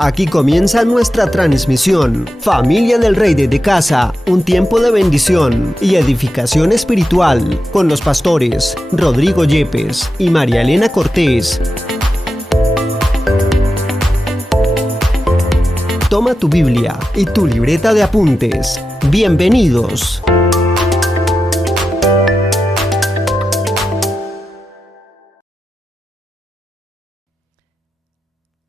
Aquí comienza nuestra transmisión. Familia del Rey desde casa, un tiempo de bendición y edificación espiritual con los pastores Rodrigo Yepes y María Elena Cortés. Toma tu Biblia y tu libreta de apuntes. Bienvenidos.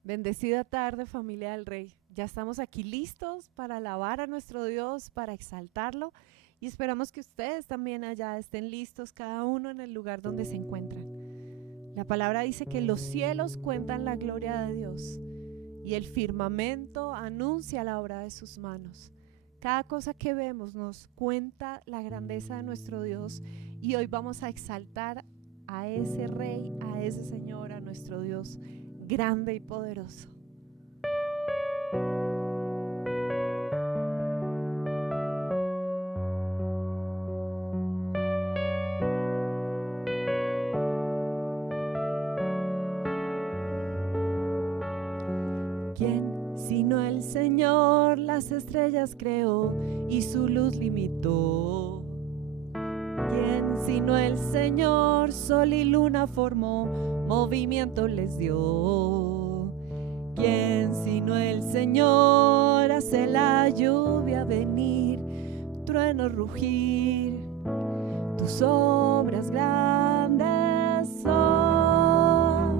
Bendecida tarde, familia del Rey. Ya estamos aquí listos para alabar a nuestro Dios, para exaltarlo, y esperamos que ustedes también allá estén listos, cada uno en el lugar donde se encuentran. La palabra dice que los cielos cuentan la gloria de Dios y el firmamento anuncia la obra de sus manos. Cada cosa que vemos nos cuenta la grandeza de nuestro Dios, y hoy vamos a exaltar a ese Rey, a ese Señor, a nuestro Dios grande y poderoso. ¿Quién sino el Señor las estrellas creó y su luz limitó? ¿Quién sino el Señor sol y luna formó, movimiento les dio? ¿Quién sino el Señor hace la lluvia venir, truenos rugir? Tus obras grandes son,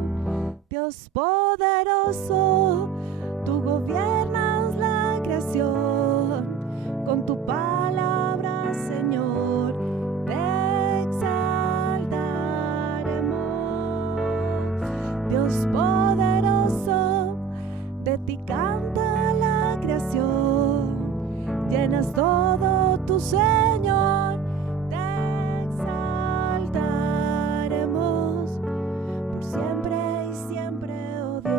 Dios poderoso, tú gobiernas la creación, con tu palabra, Señor, te exaltaremos. Dios poderoso, de ti canta la creación, llenas todo tu Señor, te exaltaremos por siempre y siempre, oh Dios.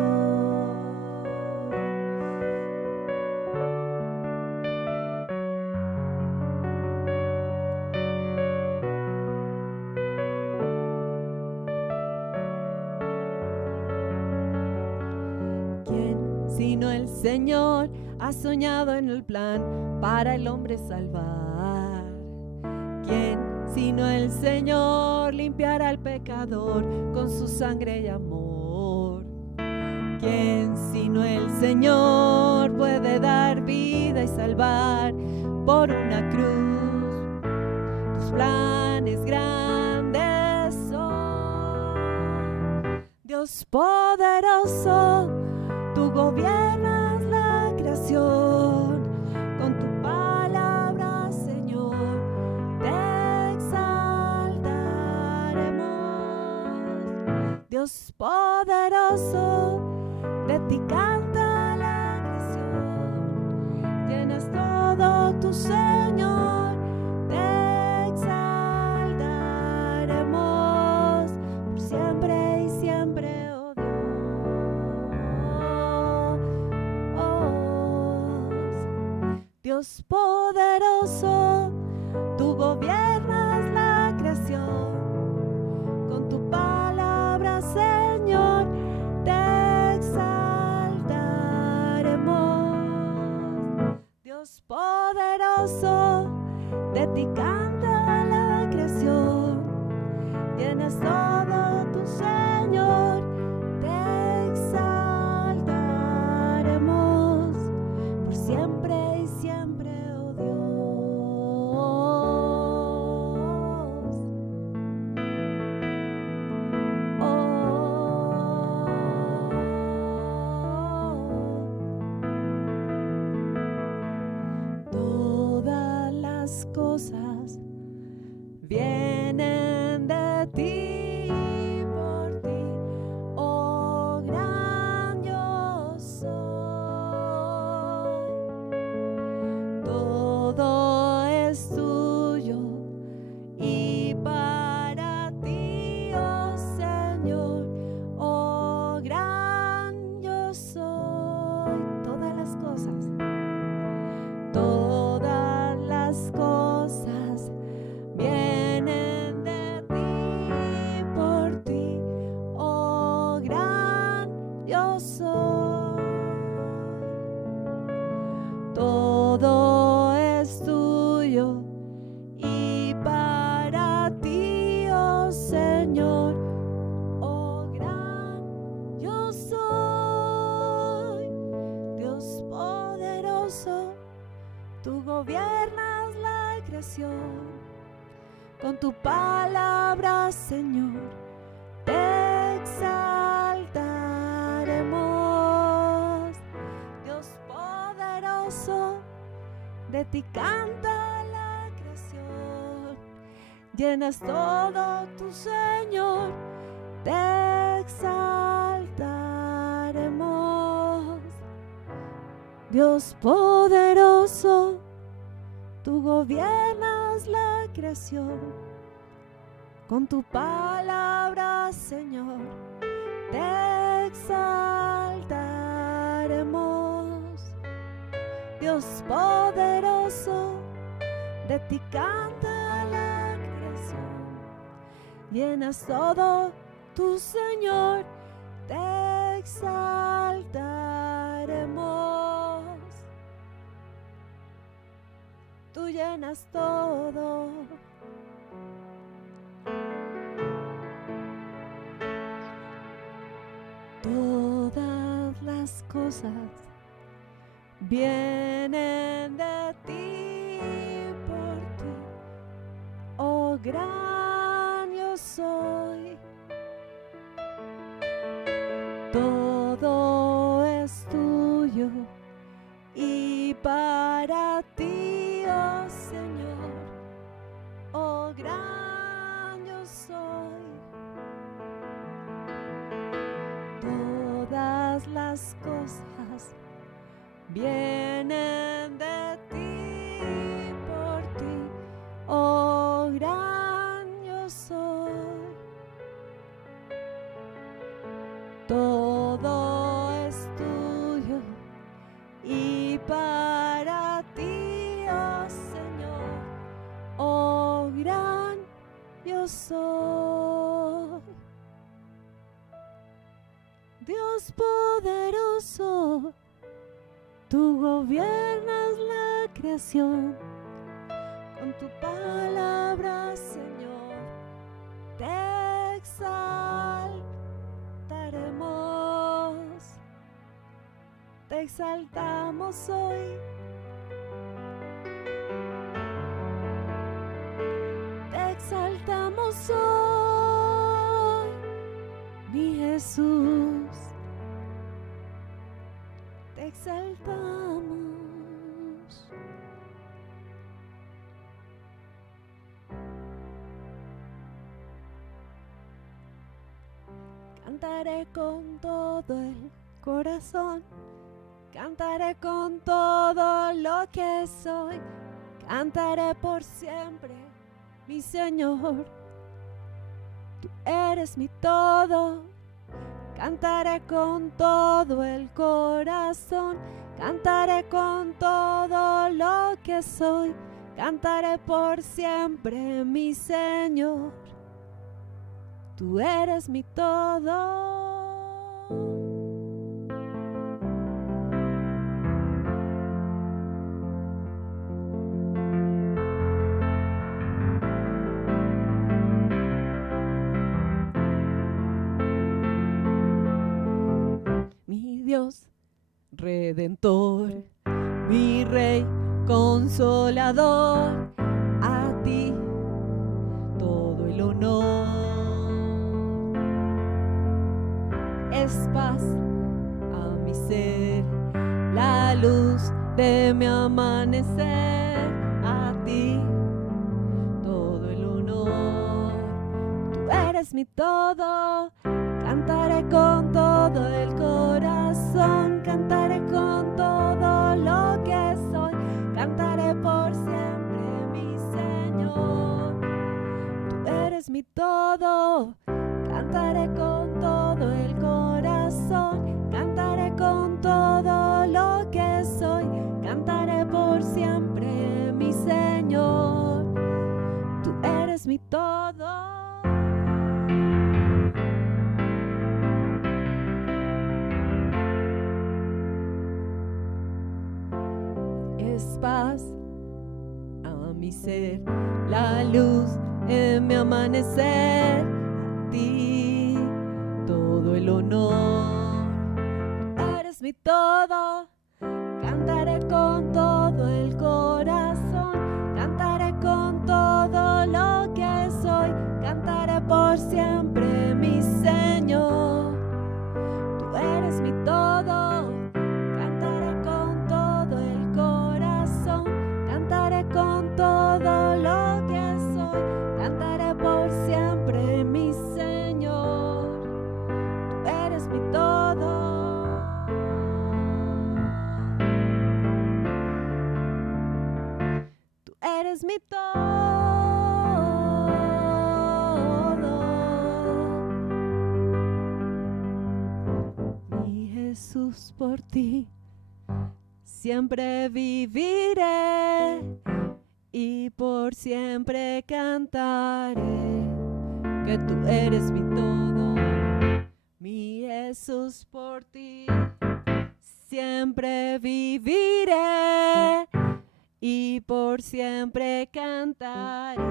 ¿Quién sino el Señor ha soñado en el plan para el hombre salvar? ¿Quién sino el Señor limpiará al pecador con su sangre y amor? ¿Quién sino el Señor puede dar vida y salvar por una cruz? Tus planes grandes son, Dios poderoso, tú gobiernas la creación, con tu palabra, Señor, te exaltaremos. Dios poderoso, de ti canta la creación, llenas todo tu Señor, te exaltaremos por siempre y siempre, oh Dios. Dios poderoso, tú gobiernas la creación, con tu palabra, Señor, te exaltaremos. Dios poderoso, de ti canta la creación, llenas todo tu Señor, te exaltaremos por siempre y siempre, oh Dios. Todas las cosas vienen de ti, por ti, oh gran yo soy. Todo es tuyo y para ti, oh Señor, oh gran yo soy. Todas las cosas vienen de todo es tuyo y para ti, oh Señor, oh gran yo soy, Dios poderoso, tú gobiernas la creación, con tu palabra, Señor, te exaltaremos. Dios poderoso, de ti canta la creación, llenas todo tu Señor, te exaltaremos. Dios poderoso, tú gobiernas la creación, con tu palabra, Señor, te exaltaremos. Dios poderoso, de ti canta la creación, llenas todo tu Señor, te exaltaremos. Tú llenas todo. Todas las cosas vienen de ti, por ti, oh gran yo soy. Todo es tuyo y para ti, oh Señor, oh gran yo soy. Todas las cosas vienen de ti, por ti, oh gran yo soy. Todo es tuyo y para ti, oh Señor, oh gran yo soy. Dios poderoso, tú gobiernas la creación, con tu palabra, Señor, te exaltaremos. Te exaltamos hoy. Te exaltamos hoy, mi Jesús. Te exaltamos. Cantaré con todo el corazón, cantaré con todo lo que soy, cantaré por siempre, mi Señor. Tú eres mi todo. Cantaré con todo el corazón, cantaré con todo lo que soy, cantaré por siempre, mi Señor. Tú eres mi todo. Mi Dios Redentor, mi Rey Consolador, a ti todo el honor. Es paz a mi ser, la luz de mi amanecer, a ti todo el honor. Tú eres mi todo, cantaré con todo el corazón, cantaré con todo lo que soy, cantaré por siempre, mi Señor. Tú eres mi todo, cantaré con todo el corazón, cantaré con todo lo que soy, cantaré por siempre, mi Señor. Tú eres mi todo. eres paz a mi ser, la luz en mi amanecer. A ti todo el honor, eres mi todo. Cantaré con todo el corazón, cantaré con todo lo que soy, cantaré por siempre, mi Señor. Tú eres mi todo, cantaré con todo el corazón, cantaré con todo lo que soy, cantaré por siempre, mi Señor. Tú eres mi todo. Eres mi todo, mi Jesús, por ti siempre viviré y por siempre cantaré que tú eres mi todo, mi Jesús, por ti siempre viviré y por siempre cantaré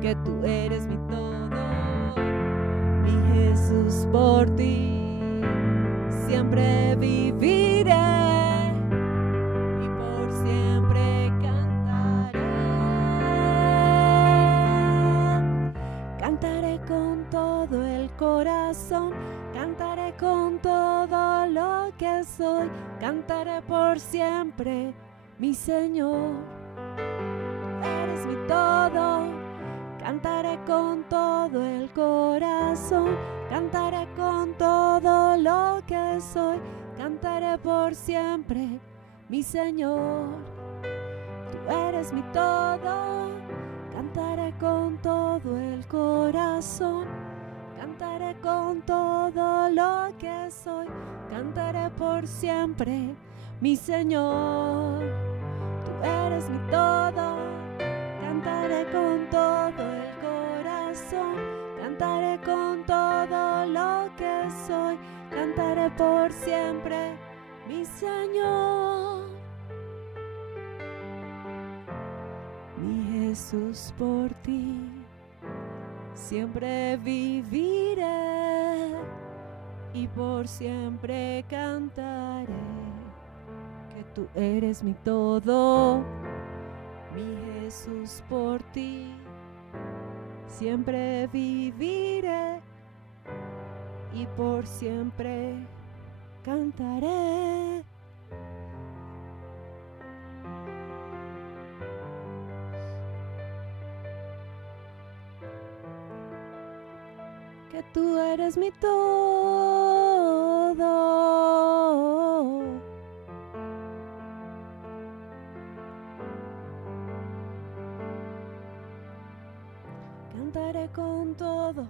que tú eres mi todo, mi Jesús, por ti siempre viviré y por siempre cantaré. Cantaré con todo el corazón, cantaré con todo lo que soy, cantaré por siempre, mi Señor. Eres mi todo, cantaré con todo el corazón, cantaré con todo lo que soy, cantaré por siempre, mi Señor. Tú eres mi todo, cantaré con todo el corazón, cantaré con todo lo que soy, cantaré por siempre, mi Señor. Tú eres mi todo, cantaré con todo el corazón, cantaré con todo lo que soy, cantaré por siempre, mi Señor. Mi Jesús, por ti siempre viviré y por siempre cantaré que tú eres mi todo, mi Jesús, por ti siempre viviré y por siempre cantaré. Que tú eres mi todo. Cantaré con todo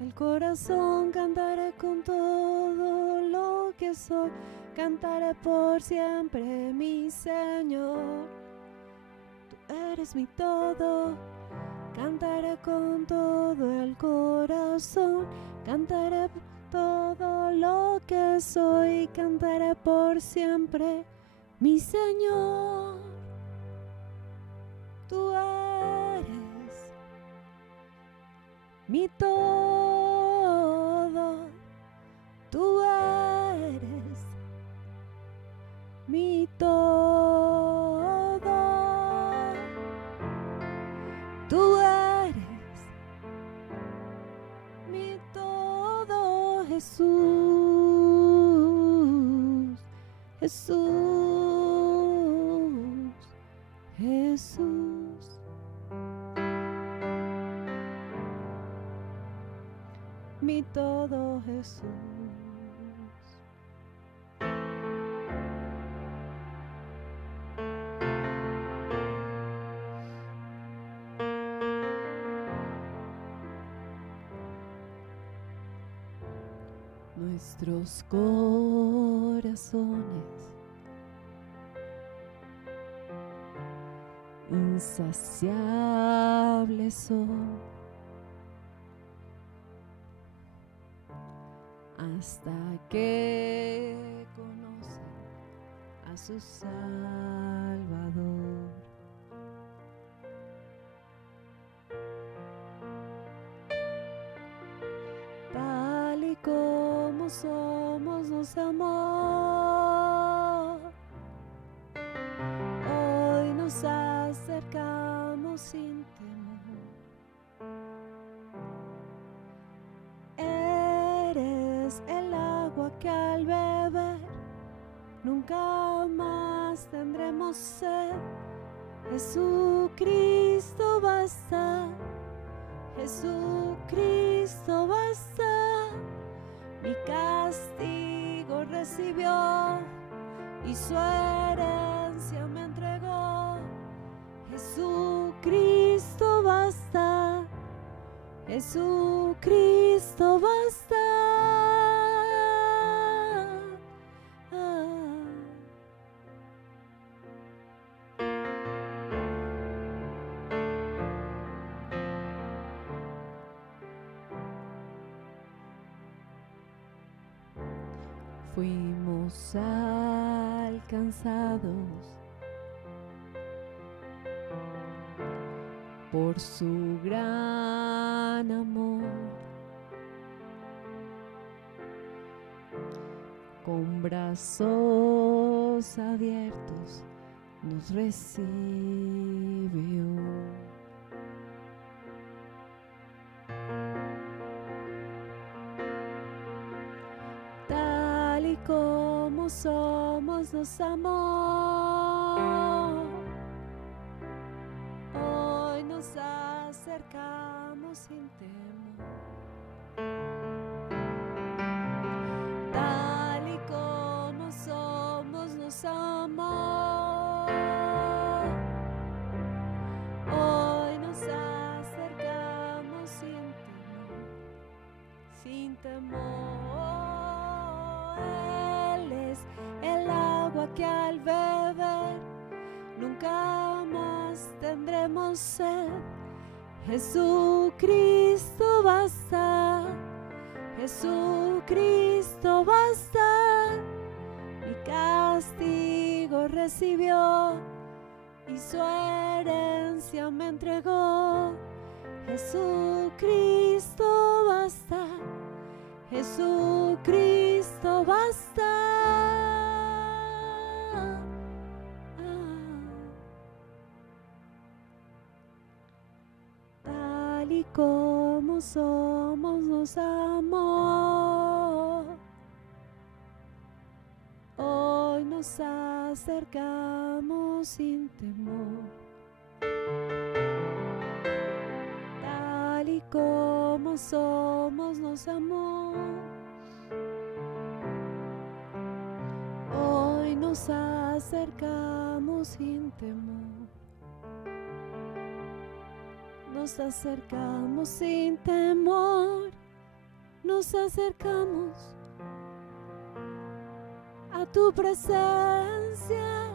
el corazón, cantaré con todo lo que soy, cantaré por siempre, mi Señor. Tú eres mi todo, cantaré con todo el corazón, cantaré todo lo que soy, cantaré por siempre, mi Señor. Tú eres mi todo, tú eres mi todo, tú eres mi todo, Jesús, Jesús, Jesús. Mi todo, Jesús. Nuestros corazones insaciables son hasta que conocen a su Salvador. Tal y como somos nos amó, hoy nos acercamos sin temor. Eres el agua que al beber nunca más tendremos sed. Jesucristo basta, Jesucristo basta. Mi castigo recibió y su herencia me entregó. Jesucristo basta, Jesucristo basta. Fuimos alcanzados por su gran amor, con brazos abiertos nos recibió. Tal y como somos nos amó, hoy nos acercamos sin temor. Tal y como somos nos amó, hoy nos acercamos sin temor. Él es el agua que al beber nunca más tendremos sed. Jesucristo basta, Jesucristo basta. Mi castigo recibió y su herencia me entregó. Jesucristo basta, Jesucristo basta. Tal y como somos nos amó, hoy nos acercamos sin temor. Tal y como somos nos amó, hoy nos acercamos sin temor. Nos acercamos sin temor, nos acercamos a tu presencia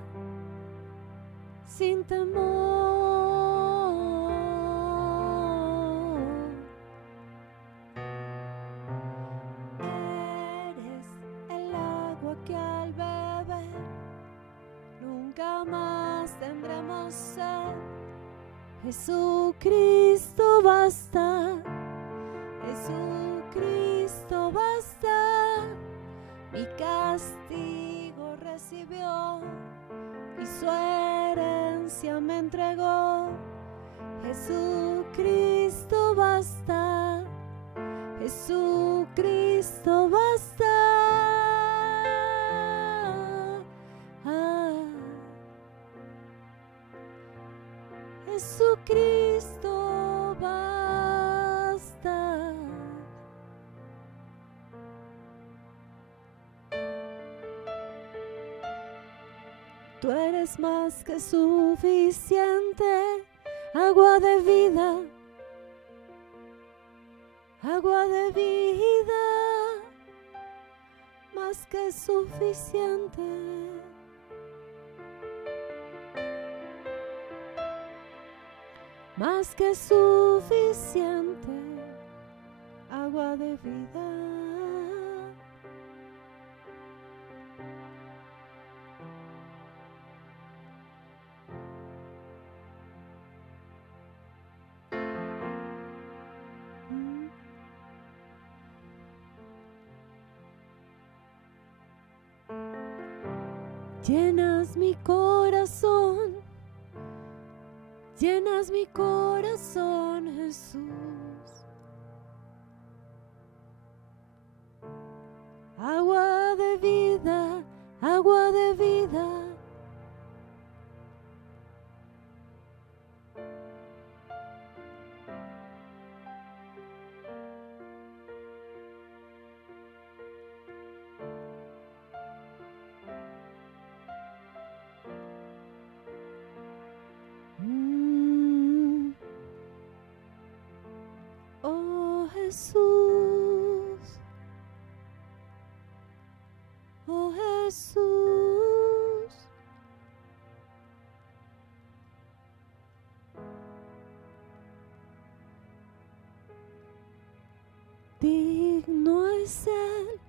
sin temor. Eres el agua que al beber nunca más tendremos sed. Jesucristo basta, Jesucristo basta. Mi castigo recibió y su herencia me entregó. Jesucristo basta, Jesucristo basta. Jesucristo basta. Tú eres más que suficiente, agua de vida, agua de vida, más que suficiente. Más que suficiente, agua de vida. Llenas mi corazón, Jesús. Agua de vida, agua de vida. Oh Jesús, oh Jesús, digno es el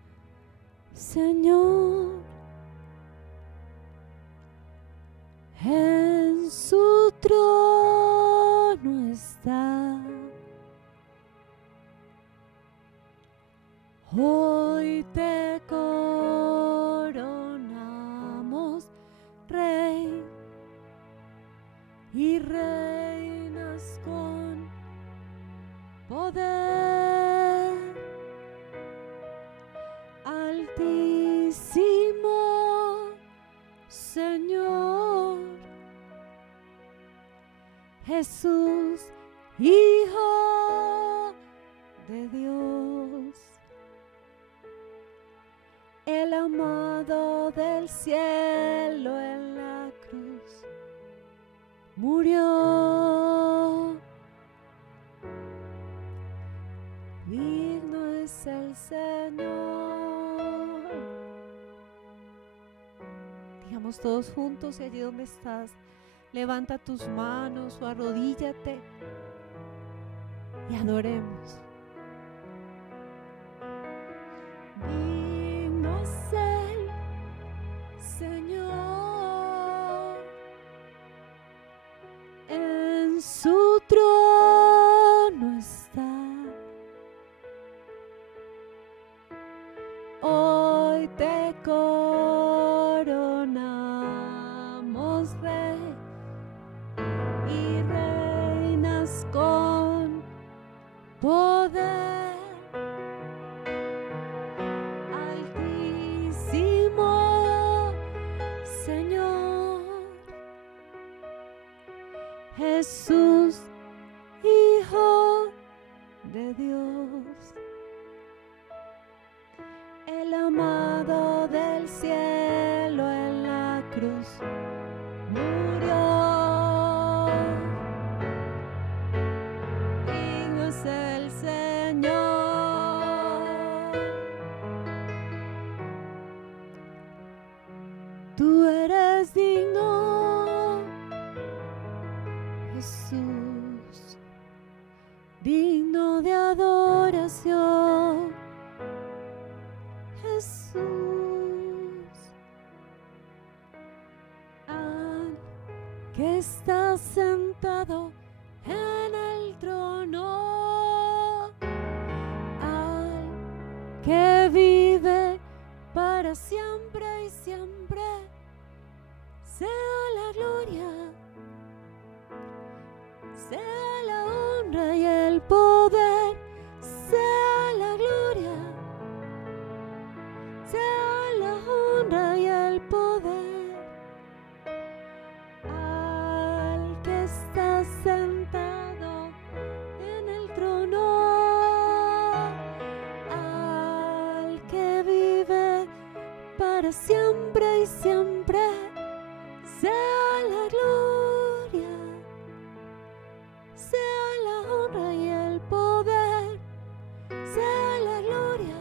Señor, en su trono está. Hoy te coronamos, Rey, y reinas con poder. Altísimo Señor, Jesús, Hijo de Dios, el amado del cielo en la cruz murió. Digno es el Señor. Digamos todos juntos, y allí donde estás, levanta tus manos o arrodíllate y adoremos. Digno es el Señor, en su trono está. Hoy te coronamos, Rey, y reinas con poder. Altísimo Señor, Jesús, Hijo de Dios, el amado del cielo en la cruz murió. Digno es el Señor. Tú eres digno, Jesús, digno de adoración, Jesús. Al que está sentado en el trono, al que vive para siempre y siempre, sea la gloria, sea la honra y el poder, sea la gloria, sea la honra y el poder, al que está sentado en el trono, al que vive para siempre y siempre, sea la gloria, sea la honra y el poder, sea la gloria,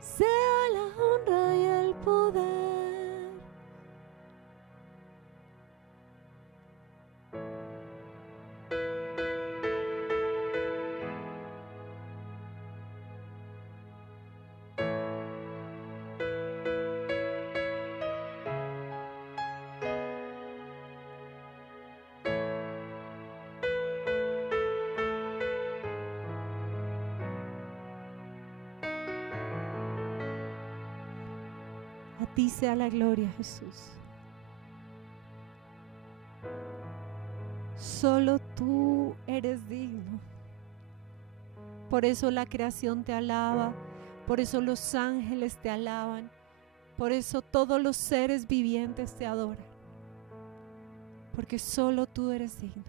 sea la honra y el poder. ti sea la gloria, Jesús. Solo tú eres digno. Por eso la creación te alaba, por eso los ángeles te alaban, por eso todos los seres vivientes te adoran, porque solo tú eres digno.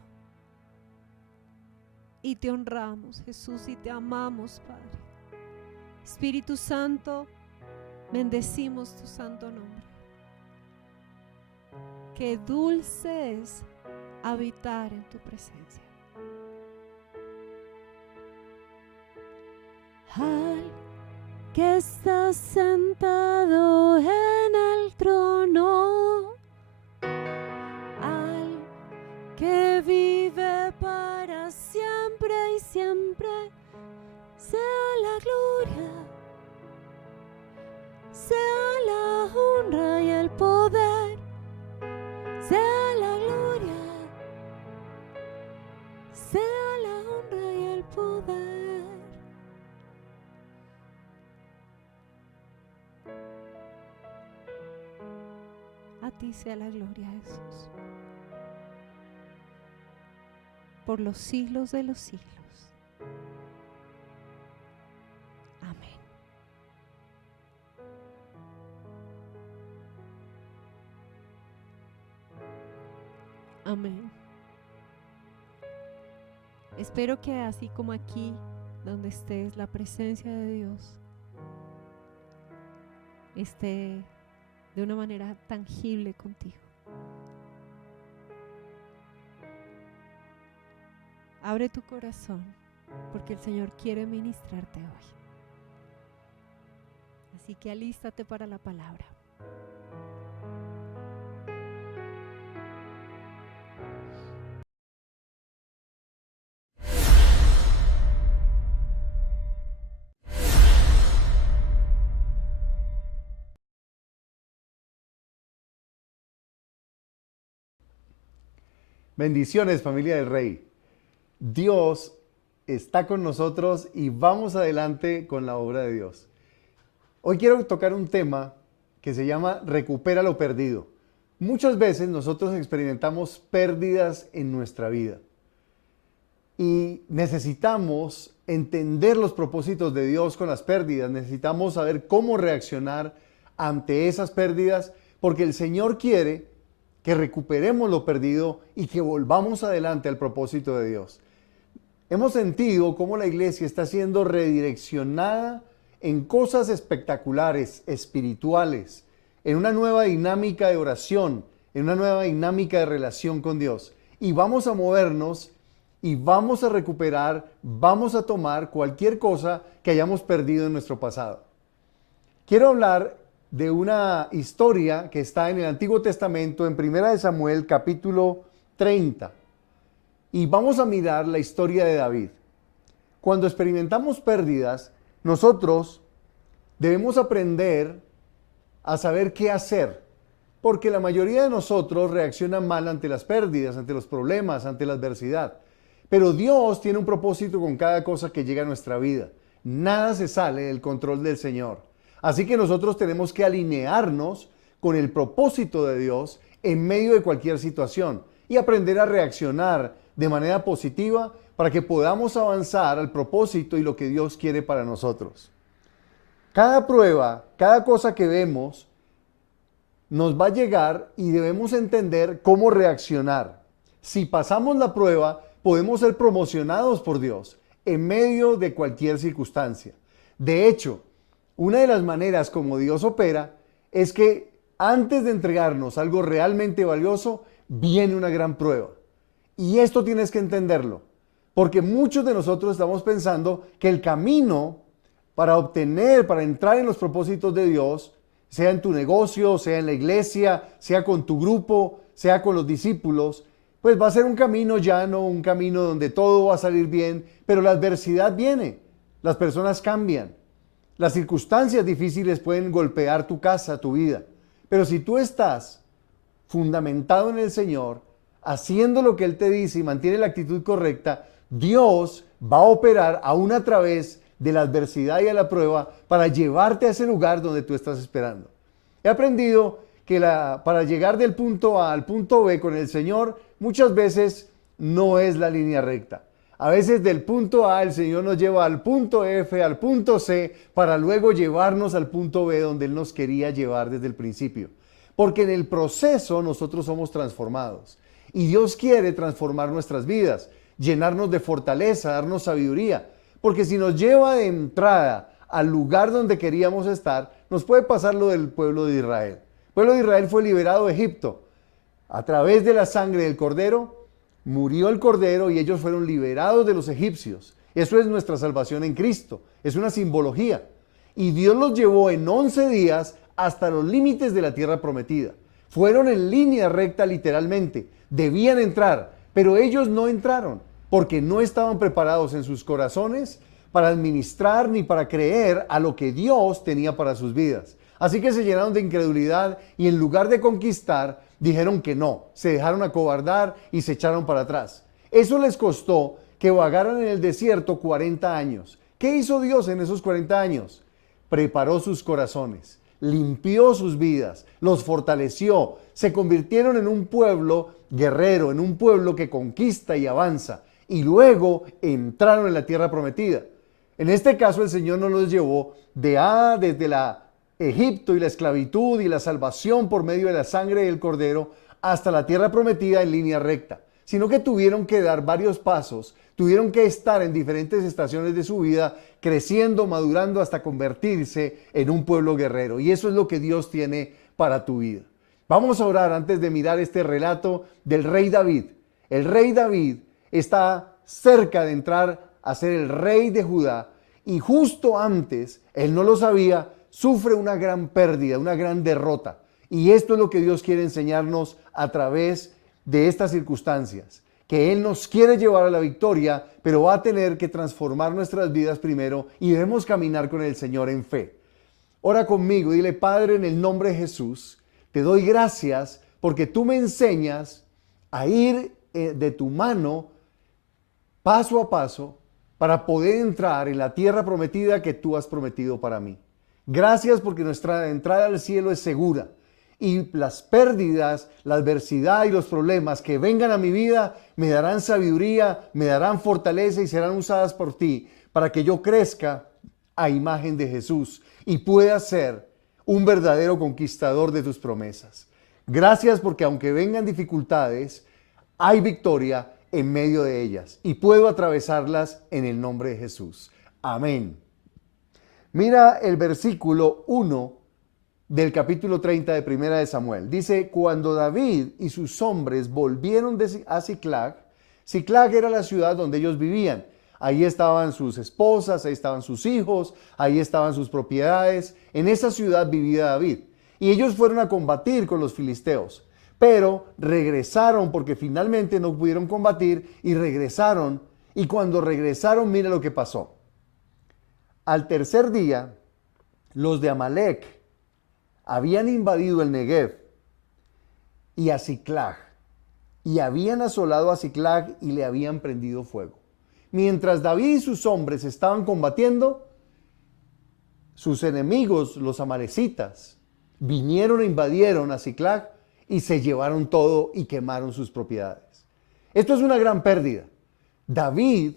Y te honramos, Jesús, y te amamos, Padre. Espíritu Santo, bendecimos tu santo nombre. Qué dulce es habitar en tu presencia. Al que está sentado en el trono, al que vive para siempre y siempre, sea la gloria, sea la honra y el poder, sea la gloria, sea la honra y el poder. A ti sea la gloria, Jesús, por los siglos de los siglos. Amén. Amén. Espero que así como aquí, donde estés, la presencia de Dios esté de una manera tangible contigo. Abre tu corazón, porque el Señor quiere ministrarte hoy. Así que alístate para la palabra. Bendiciones, familia del Rey. Dios está con nosotros y vamos adelante con la obra de Dios. Hoy quiero tocar un tema que se llama recupera lo perdido. Muchas veces nosotros experimentamos pérdidas en nuestra vida y necesitamos entender los propósitos de Dios con las pérdidas. Necesitamos saber cómo reaccionar ante esas pérdidas, porque el Señor quiere que recuperemos lo perdido y que volvamos adelante al propósito de Dios. Hemos sentido cómo la iglesia está siendo redireccionada en cosas espectaculares, espirituales, en una nueva dinámica de oración, en una nueva dinámica de relación con Dios. Y vamos a movernos y vamos a recuperar, vamos a tomar cualquier cosa que hayamos perdido en nuestro pasado. Quiero hablar de una historia que está en el Antiguo Testamento, en 1 Samuel capítulo 30. Y vamos a mirar la historia de David. Cuando experimentamos pérdidas, nosotros debemos aprender a saber qué hacer, porque la mayoría de nosotros reaccionan mal ante las pérdidas, ante los problemas, ante la adversidad. Pero Dios tiene un propósito con cada cosa que llega a nuestra vida. Nada se sale del control del Señor. Así que nosotros tenemos que alinearnos con el propósito de Dios en medio de cualquier situación y aprender a reaccionar de manera positiva para que podamos avanzar al propósito y lo que Dios quiere para nosotros. Cada prueba, cada cosa que vemos, nos va a llegar y debemos entender cómo reaccionar. Si pasamos la prueba, podemos ser promocionados por Dios en medio de cualquier circunstancia. De hecho, una de las maneras como Dios opera es que antes de entregarnos algo realmente valioso, viene una gran prueba. Y esto tienes que entenderlo, porque muchos de nosotros estamos pensando que el camino para obtener, para entrar en los propósitos de Dios, sea en tu negocio, sea en la iglesia, sea con tu grupo, sea con los discípulos, pues va a ser un camino llano, un camino donde todo va a salir bien, pero la adversidad viene, las personas cambian. Las circunstancias difíciles pueden golpear tu casa, tu vida. Pero si tú estás fundamentado en el Señor, haciendo lo que Él te dice y mantiene la actitud correcta, Dios va a operar aún a través de la adversidad y de la prueba para llevarte a ese lugar donde tú estás esperando. He aprendido que para llegar del punto A al punto B con el Señor, muchas veces no es la línea recta. A veces del punto A el Señor nos lleva al punto F, al punto C, para luego llevarnos al punto B donde Él nos quería llevar desde el principio. Porque en el proceso nosotros somos transformados. Y Dios quiere transformar nuestras vidas, llenarnos de fortaleza, darnos sabiduría. Porque si nos lleva de entrada al lugar donde queríamos estar, nos puede pasar lo del pueblo de Israel. El pueblo de Israel fue liberado de Egipto. A través de la sangre del Cordero, murió el Cordero y ellos fueron liberados de los egipcios. Eso es nuestra salvación en Cristo. Es una simbología. Y Dios los llevó en 11 días hasta los límites de la tierra prometida. Fueron en línea recta literalmente. Debían entrar, pero ellos no entraron porque no estaban preparados en sus corazones para administrar ni para creer a lo que Dios tenía para sus vidas. Así que se llenaron de incredulidad y en lugar de conquistar, dijeron que no, se dejaron acobardar y se echaron para atrás. Eso les costó que vagaran en el desierto 40 años. ¿Qué hizo Dios en esos 40 años? Preparó sus corazones, limpió sus vidas, los fortaleció, se convirtieron en un pueblo guerrero, en un pueblo que conquista y avanza, y luego entraron en la tierra prometida. En este caso el Señor no los llevó desde la Egipto y la esclavitud y la salvación por medio de la sangre del Cordero hasta la tierra prometida en línea recta, sino que tuvieron que dar varios pasos, tuvieron que estar en diferentes estaciones de su vida, creciendo, madurando hasta convertirse en un pueblo guerrero. Y eso es lo que Dios tiene para tu vida. Vamos a orar antes de mirar este relato del rey David. El rey David está cerca de entrar a ser el rey de Judá y justo antes, él no lo sabía, sufre una gran pérdida, una gran derrota. Y esto es lo que Dios quiere enseñarnos a través de estas circunstancias, que Él nos quiere llevar a la victoria, pero va a tener que transformar nuestras vidas primero y debemos caminar con el Señor en fe. Ora conmigo, dile: Padre, en el nombre de Jesús, te doy gracias porque tú me enseñas a ir de tu mano paso a paso para poder entrar en la tierra prometida que tú has prometido para mí. Gracias porque nuestra entrada al cielo es segura y las pérdidas, la adversidad y los problemas que vengan a mi vida me darán sabiduría, me darán fortaleza y serán usadas por ti para que yo crezca a imagen de Jesús y pueda ser un verdadero conquistador de tus promesas. Gracias porque aunque vengan dificultades, hay victoria en medio de ellas y puedo atravesarlas en el nombre de Jesús. Amén. Mira el versículo 1 del capítulo 30 de Primera de Samuel. Dice: cuando David y sus hombres volvieron a Siclag, Siclag era la ciudad donde ellos vivían. Ahí estaban sus esposas, ahí estaban sus hijos, ahí estaban sus propiedades. En esa ciudad vivía David. Y ellos fueron a combatir con los filisteos. Pero regresaron porque finalmente no pudieron combatir y regresaron. Y cuando regresaron, mira lo que pasó. Al tercer día, los de Amalec habían invadido el Negev y a Siclag, y habían asolado a Siclag y le habían prendido fuego. Mientras David y sus hombres estaban combatiendo, sus enemigos, los amalecitas, vinieron e invadieron a Siclag y se llevaron todo y quemaron sus propiedades. Esto es una gran pérdida. David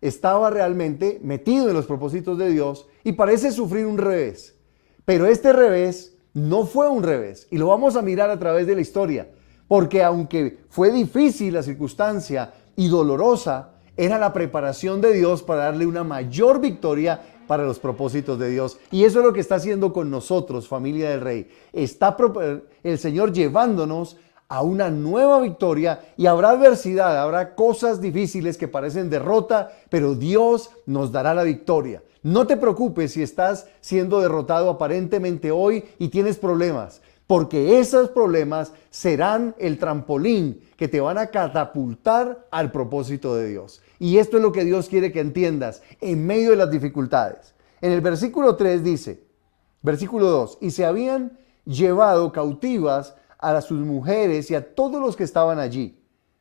estaba realmente metido en los propósitos de Dios y parece sufrir un revés. Pero este revés no fue un revés y lo vamos a mirar a través de la historia, porque aunque fue difícil la circunstancia y dolorosa, era la preparación de Dios para darle una mayor victoria para los propósitos de Dios. Y eso es lo que está haciendo con nosotros, familia del Rey. Está el Señor llevándonos a una nueva victoria y habrá adversidad, habrá cosas difíciles que parecen derrota, pero Dios nos dará la victoria. No te preocupes si estás siendo derrotado aparentemente hoy y tienes problemas, porque esos problemas serán el trampolín que te van a catapultar al propósito de Dios. Y esto es lo que Dios quiere que entiendas en medio de las dificultades. En el versículo 3 dice, versículo 2, y se habían llevado cautivas a sus mujeres y a todos los que estaban allí,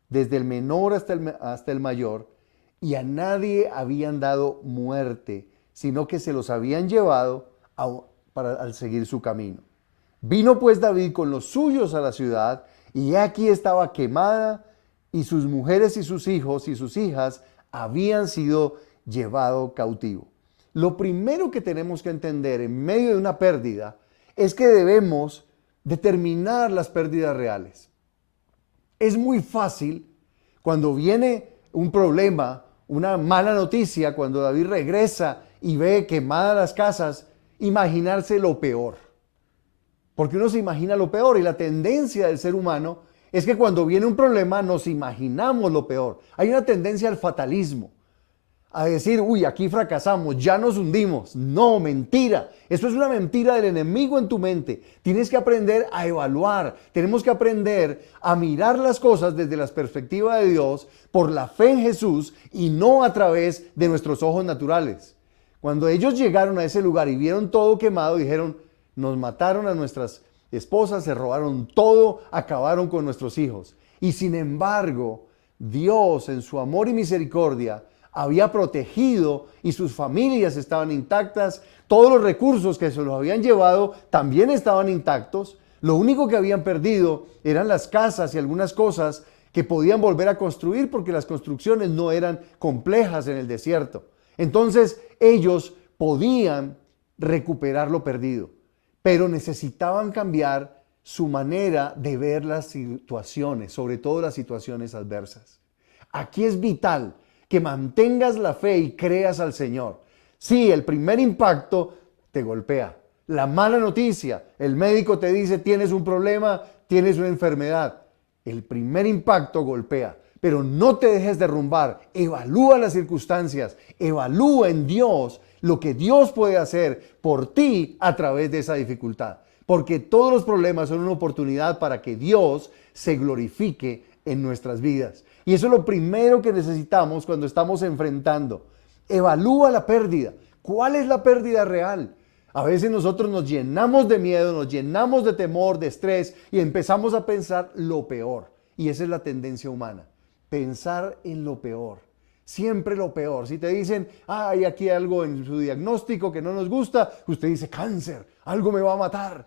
desde el menor hasta el mayor, y a nadie habían dado muerte, sino que se los habían llevado al seguir su camino. Vino pues David con los suyos a la ciudad, y he aquí estaba quemada, y sus mujeres y sus hijos y sus hijas habían sido llevados cautivos. Lo primero que tenemos que entender en medio de una pérdida es que debemos determinar las pérdidas reales. Es muy fácil cuando viene un problema, una mala noticia, cuando David regresa y ve quemadas las casas, imaginarse lo peor. Porque uno se imagina lo peor y la tendencia del ser humano es que cuando viene un problema nos imaginamos lo peor. Hay una tendencia al fatalismo, a decir, uy, aquí fracasamos, ya nos hundimos. No, mentira. Esto es una mentira del enemigo en tu mente. Tienes que aprender a evaluar. Tenemos que aprender a mirar las cosas desde la perspectiva de Dios por la fe en Jesús y no a través de nuestros ojos naturales. Cuando ellos llegaron a ese lugar y vieron todo quemado, dijeron, nos mataron a nuestras esposas, se robaron todo, acabaron con nuestros hijos. Y sin embargo, Dios en su amor y misericordia había protegido y sus familias estaban intactas, todos los recursos que se los habían llevado también estaban intactos. Lo único que habían perdido eran las casas y algunas cosas que podían volver a construir porque las construcciones no eran complejas en el desierto. Entonces ellos podían recuperar lo perdido, pero necesitaban cambiar su manera de ver las situaciones, sobre todo las situaciones adversas. Aquí es vital que mantengas la fe y creas al Señor. Sí, el primer impacto te golpea. La mala noticia, el médico te dice tienes un problema, tienes una enfermedad. El primer impacto golpea, pero no te dejes derrumbar. Evalúa las circunstancias, evalúa en Dios lo que Dios puede hacer por ti a través de esa dificultad. Porque todos los problemas son una oportunidad para que Dios se glorifique en nuestras vidas. Y eso es lo primero que necesitamos cuando estamos enfrentando. Evalúa la pérdida. ¿Cuál es la pérdida real? A veces nosotros nos llenamos de miedo, nos llenamos de temor, de estrés y empezamos a pensar lo peor. Y esa es la tendencia humana. Pensar en lo peor. Siempre lo peor. Si te dicen, hay aquí algo en su diagnóstico que no nos gusta, usted dice, cáncer, algo me va a matar.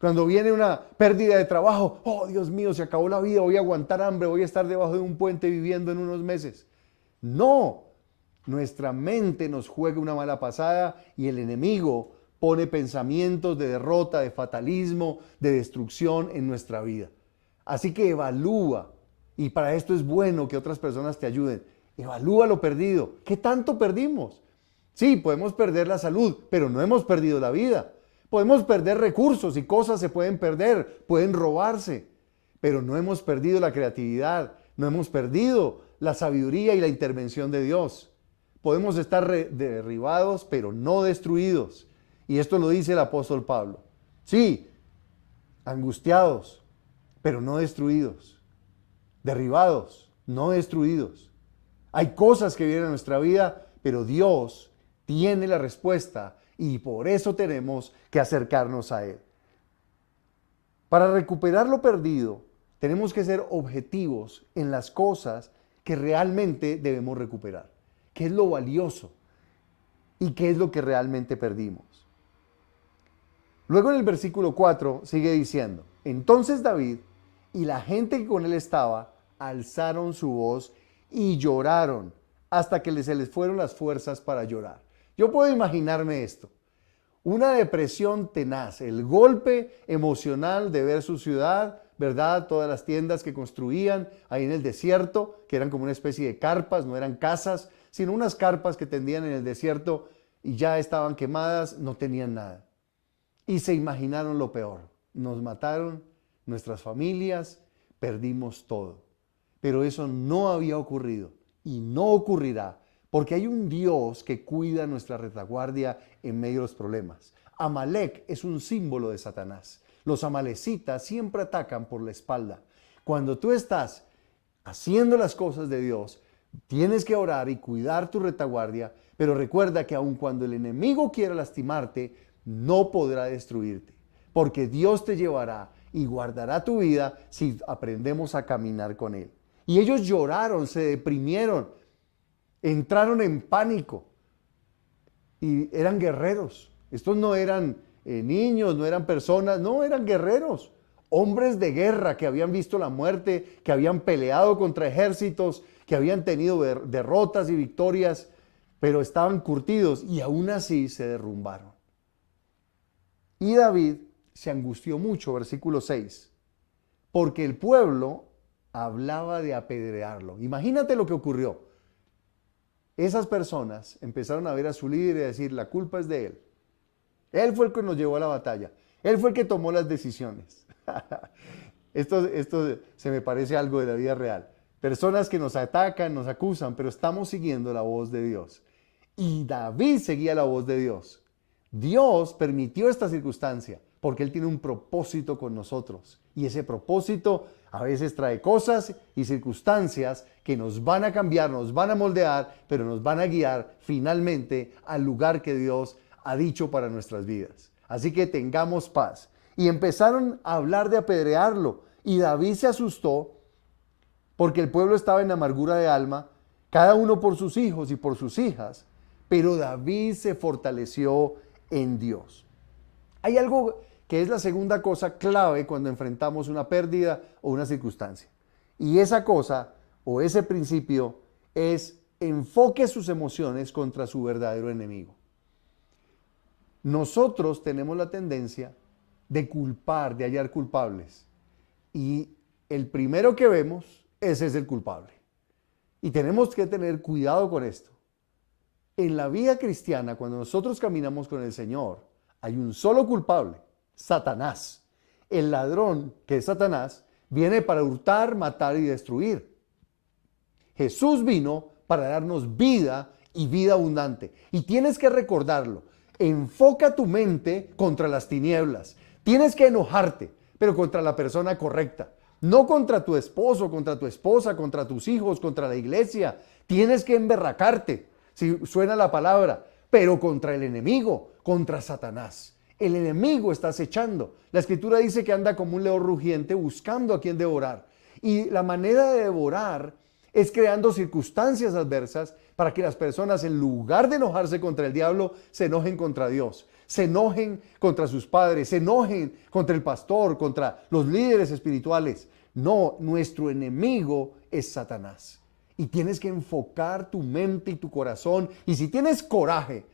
Cuando viene una pérdida de trabajo, oh Dios mío, se acabó la vida, voy a aguantar hambre, voy a estar debajo de un puente viviendo en unos meses. No, nuestra mente nos juega una mala pasada y el enemigo pone pensamientos de derrota, de fatalismo, de destrucción en nuestra vida. Así que evalúa, y para esto es bueno que otras personas te ayuden. Evalúa lo perdido. ¿Qué tanto perdimos? Sí, podemos perder la salud, pero no hemos perdido la vida. Podemos perder recursos y cosas se pueden perder, pueden robarse, pero no hemos perdido la creatividad, no hemos perdido la sabiduría y la intervención de Dios. Podemos estar derribados, pero no destruidos. Y esto lo dice el apóstol Pablo. Sí, angustiados, pero no destruidos. Derribados, no destruidos. Hay cosas que vienen a nuestra vida, pero Dios tiene la respuesta y por eso tenemos que acercarnos a Él. Para recuperar lo perdido, tenemos que ser objetivos en las cosas que realmente debemos recuperar. ¿Qué es lo valioso? ¿Y qué es lo que realmente perdimos? Luego en el versículo 4 sigue diciendo, entonces David y la gente que con él estaba alzaron su voz y lloraron hasta que se les fueron las fuerzas para llorar. Yo puedo imaginarme esto, una depresión tenaz, el golpe emocional de ver su ciudad, ¿verdad? Todas las tiendas que construían ahí en el desierto, que eran como una especie de carpas, no eran casas, sino unas carpas que tendían en el desierto y ya estaban quemadas, no tenían nada. Y se imaginaron lo peor, nos mataron, nuestras familias, perdimos todo. Pero eso no había ocurrido y no ocurrirá porque hay un Dios que cuida nuestra retaguardia en medio de los problemas. Amalek es un símbolo de Satanás. Los amalecitas siempre atacan por la espalda. Cuando tú estás haciendo las cosas de Dios, tienes que orar y cuidar tu retaguardia, pero recuerda que aun cuando el enemigo quiera lastimarte, no podrá destruirte, porque Dios te llevará y guardará tu vida si aprendemos a caminar con Él. Y ellos lloraron, se deprimieron, entraron en pánico y eran guerreros. Estos no eran niños, no eran personas, no, eran guerreros, hombres de guerra que habían visto la muerte, que habían peleado contra ejércitos, que habían tenido derrotas y victorias, pero estaban curtidos y aún así se derrumbaron. Y David se angustió mucho, versículo 6, porque el pueblo hablaba de apedrearlo. Imagínate lo que ocurrió. Esas personas empezaron a ver a su líder y a decir, la culpa es de él. Él fue el que nos llevó a la batalla. Él fue el que tomó las decisiones. Esto se me parece algo de la vida real. Personas que nos atacan, nos acusan, pero estamos siguiendo la voz de Dios. Y David seguía la voz de Dios. Dios permitió esta circunstancia porque Él tiene un propósito con nosotros. Y ese propósito a veces trae cosas y circunstancias que nos van a cambiar, nos van a moldear, pero nos van a guiar finalmente al lugar que Dios ha dicho para nuestras vidas. Así que tengamos paz. Y empezaron a hablar de apedrearlo. Y David se asustó porque el pueblo estaba en amargura de alma, cada uno por sus hijos y por sus hijas. Pero David se fortaleció en Dios. Hay algo que es la segunda cosa clave cuando enfrentamos una pérdida o una circunstancia. Y esa cosa o ese principio es enfoque sus emociones contra su verdadero enemigo. Nosotros tenemos la tendencia de culpar, de hallar culpables. Y el primero que vemos, ese es el culpable. Y tenemos que tener cuidado con esto. En la vida cristiana, cuando nosotros caminamos con el Señor, hay un solo culpable, Satanás. El ladrón, que es Satanás, viene para hurtar, matar y destruir. Jesús vino para darnos vida y vida abundante. Y tienes que recordarlo. Enfoca tu mente contra las tinieblas. Tienes que enojarte, pero contra la persona correcta. No contra tu esposo, contra tu esposa, contra tus hijos, contra la iglesia. Tienes que emberracarte, si suena la palabra, pero contra el enemigo, contra Satanás. El enemigo está acechando. La Escritura dice que anda como un león rugiente buscando a quien devorar. Y la manera de devorar es creando circunstancias adversas para que las personas, en lugar de enojarse contra el diablo, se enojen contra Dios, se enojen contra sus padres, se enojen contra el pastor, contra los líderes espirituales. No, nuestro enemigo es Satanás. Y tienes que enfocar tu mente y tu corazón. Y si tienes coraje,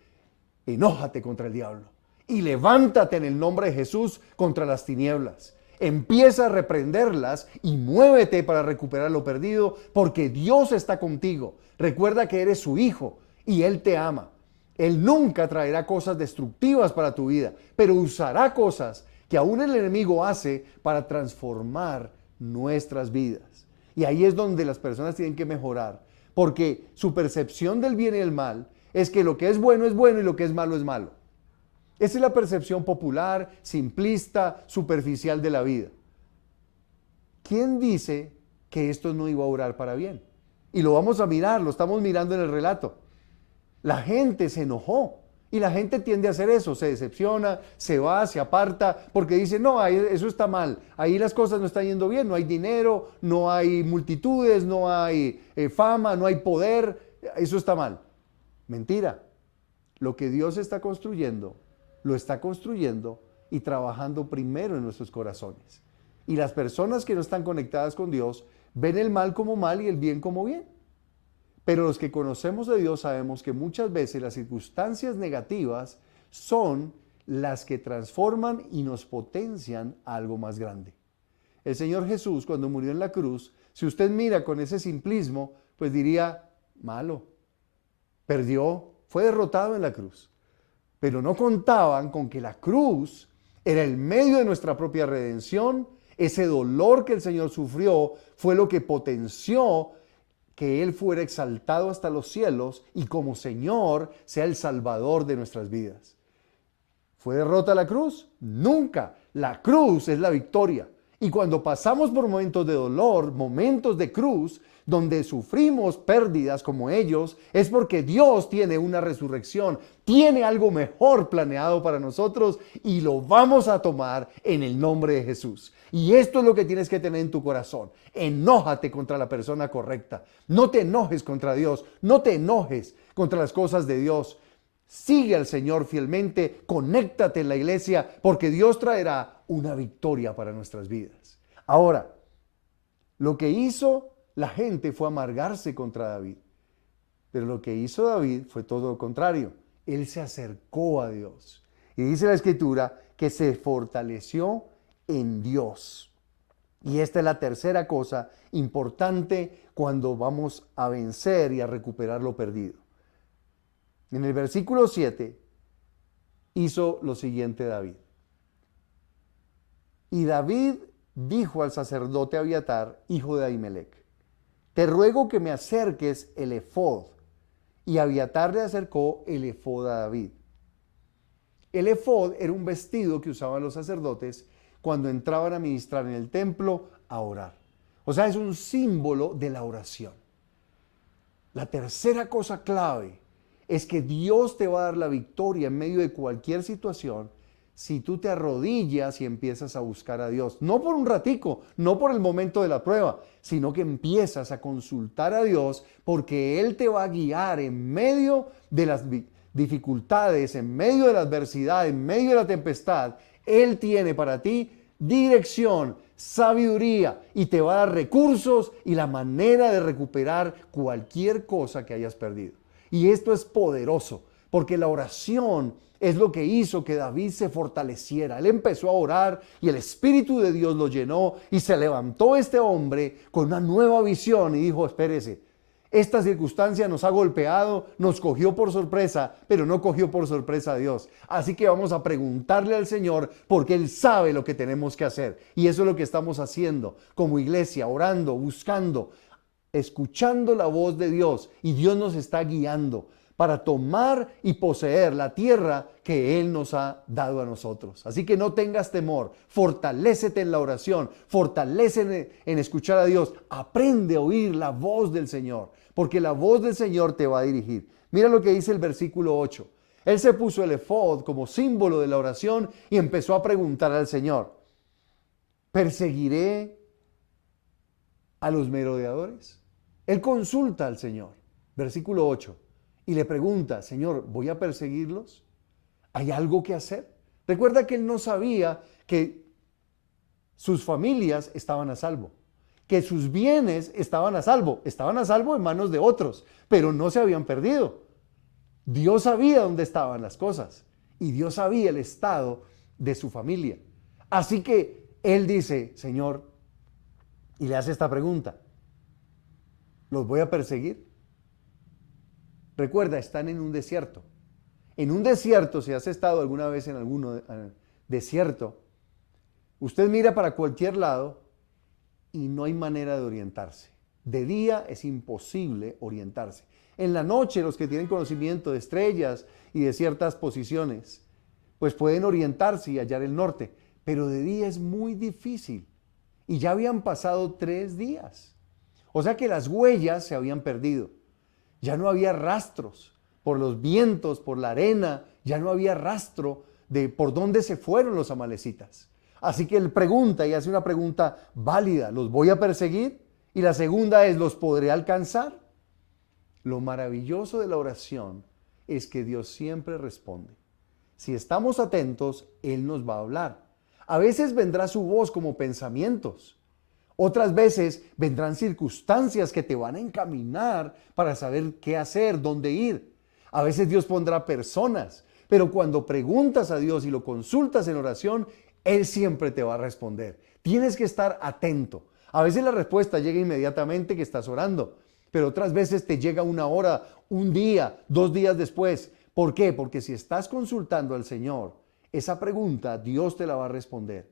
enójate contra el diablo. Y levántate en el nombre de Jesús contra las tinieblas. Empieza a reprenderlas y muévete para recuperar lo perdido, porque Dios está contigo. Recuerda que eres su hijo y Él te ama. Él nunca traerá cosas destructivas para tu vida, pero usará cosas que aún el enemigo hace para transformar nuestras vidas. Y ahí es donde las personas tienen que mejorar, porque su percepción del bien y el mal es que lo que es bueno y lo que es malo. Esa es la percepción popular, simplista, superficial de la vida. ¿Quién dice que esto no iba a obrar para bien? Y lo vamos a mirar, lo estamos mirando en el relato. La gente se enojó y la gente tiende a hacer eso, se decepciona, se va, se aparta, porque dice, no, ahí, eso está mal, ahí las cosas no están yendo bien, no hay dinero, no hay multitudes, no hay fama, no hay poder, eso está mal. Mentira. Lo que Dios está construyendo, lo está construyendo y trabajando primero en nuestros corazones. Y las personas que no están conectadas con Dios ven el mal como mal y el bien como bien. Pero los que conocemos de Dios sabemos que muchas veces las circunstancias negativas son las que transforman y nos potencian a algo más grande. El Señor Jesús, cuando murió en la cruz, si usted mira con ese simplismo, pues diría, malo, perdió, fue derrotado en la cruz. Pero no contaban con que la cruz era el medio de nuestra propia redención. Ese dolor que el Señor sufrió fue lo que potenció que Él fuera exaltado hasta los cielos y como Señor sea el Salvador de nuestras vidas. ¿Fue derrota la cruz? Nunca. La cruz es la victoria. Y cuando pasamos por momentos de dolor, momentos de cruz, donde sufrimos pérdidas como ellos, es porque Dios tiene una resurrección, tiene algo mejor planeado para nosotros y lo vamos a tomar en el nombre de Jesús. Y esto es lo que tienes que tener en tu corazón. Enójate contra la persona correcta. No te enojes contra Dios, no te enojes contra las cosas de Dios. Sigue al Señor fielmente, conéctate en la iglesia, porque Dios traerá una victoria para nuestras vidas. Ahora, lo que hizo la gente fue amargarse contra David. Pero lo que hizo David fue todo lo contrario. Él se acercó a Dios. Y dice la Escritura que se fortaleció en Dios. Y esta es la tercera cosa importante cuando vamos a vencer y a recuperar lo perdido. En el versículo 7 hizo lo siguiente David. Y David dijo al sacerdote Abiatar, hijo de Ahimelech: te ruego que me acerques el efod. Y Abiatar le acercó el efod a David. El efod era un vestido que usaban los sacerdotes cuando entraban a ministrar en el templo a orar. O sea, es un símbolo de la oración. La tercera cosa clave es que Dios te va a dar la victoria en medio de cualquier situación si tú te arrodillas y empiezas a buscar a Dios. No por un ratico, no por el momento de la prueba, sino que empiezas a consultar a Dios, porque Él te va a guiar en medio de las dificultades, en medio de la adversidad, en medio de la tempestad. Él tiene para ti dirección, sabiduría, y te va a dar recursos y la manera de recuperar cualquier cosa que hayas perdido. Y esto es poderoso, porque la oración es lo que hizo que David se fortaleciera. Él empezó a orar y el Espíritu de Dios lo llenó, y se levantó este hombre con una nueva visión y dijo: espérese, esta circunstancia nos ha golpeado, nos cogió por sorpresa, pero no cogió por sorpresa a Dios. Así que vamos a preguntarle al Señor, porque Él sabe lo que tenemos que hacer. Y eso es lo que estamos haciendo como iglesia, orando, buscando, escuchando la voz de Dios. Y Dios nos está guiando para tomar y poseer la tierra que Él nos ha dado a nosotros. Así que no tengas temor, fortalécete en la oración, fortalécete en escuchar a Dios, aprende a oír la voz del Señor, porque la voz del Señor te va a dirigir. Mira lo que dice el versículo 8. Él se puso el efod como símbolo de la oración y empezó a preguntar al Señor: ¿perseguiré a los merodeadores? Él consulta al Señor. Versículo 8. Y le pregunta: Señor, ¿voy a perseguirlos? ¿Hay algo que hacer? Recuerda que él no sabía que sus familias estaban a salvo, que sus bienes estaban a salvo en manos de otros, pero no se habían perdido. Dios sabía dónde estaban las cosas y Dios sabía el estado de su familia. Así que él dice: Señor, y le hace esta pregunta: ¿los voy a perseguir? Recuerda, están en un desierto. En un desierto, si has estado alguna vez en algún desierto, usted mira para cualquier lado y no hay manera de orientarse. De día es imposible orientarse. En la noche, los que tienen conocimiento de estrellas y de ciertas posiciones, pues pueden orientarse y hallar el norte. Pero de día es muy difícil. Y ya habían pasado 3 días. O sea que las huellas se habían perdido. Ya no había rastros por los vientos, por la arena, ya no había rastro de por dónde se fueron los amalecitas. Así que él pregunta y hace una pregunta válida: ¿los voy a perseguir? Y la segunda es: ¿los podré alcanzar? Lo maravilloso de la oración es que Dios siempre responde. Si estamos atentos, Él nos va a hablar. A veces vendrá su voz como pensamientos. Otras veces vendrán circunstancias que te van a encaminar para saber qué hacer, dónde ir. A veces Dios pondrá personas, pero cuando preguntas a Dios y lo consultas en oración, Él siempre te va a responder. Tienes que estar atento. A veces la respuesta llega inmediatamente que estás orando, pero otras veces te llega 1 hora, 1 día, 2 días después. ¿Por qué? Porque si estás consultando al Señor, esa pregunta Dios te la va a responder.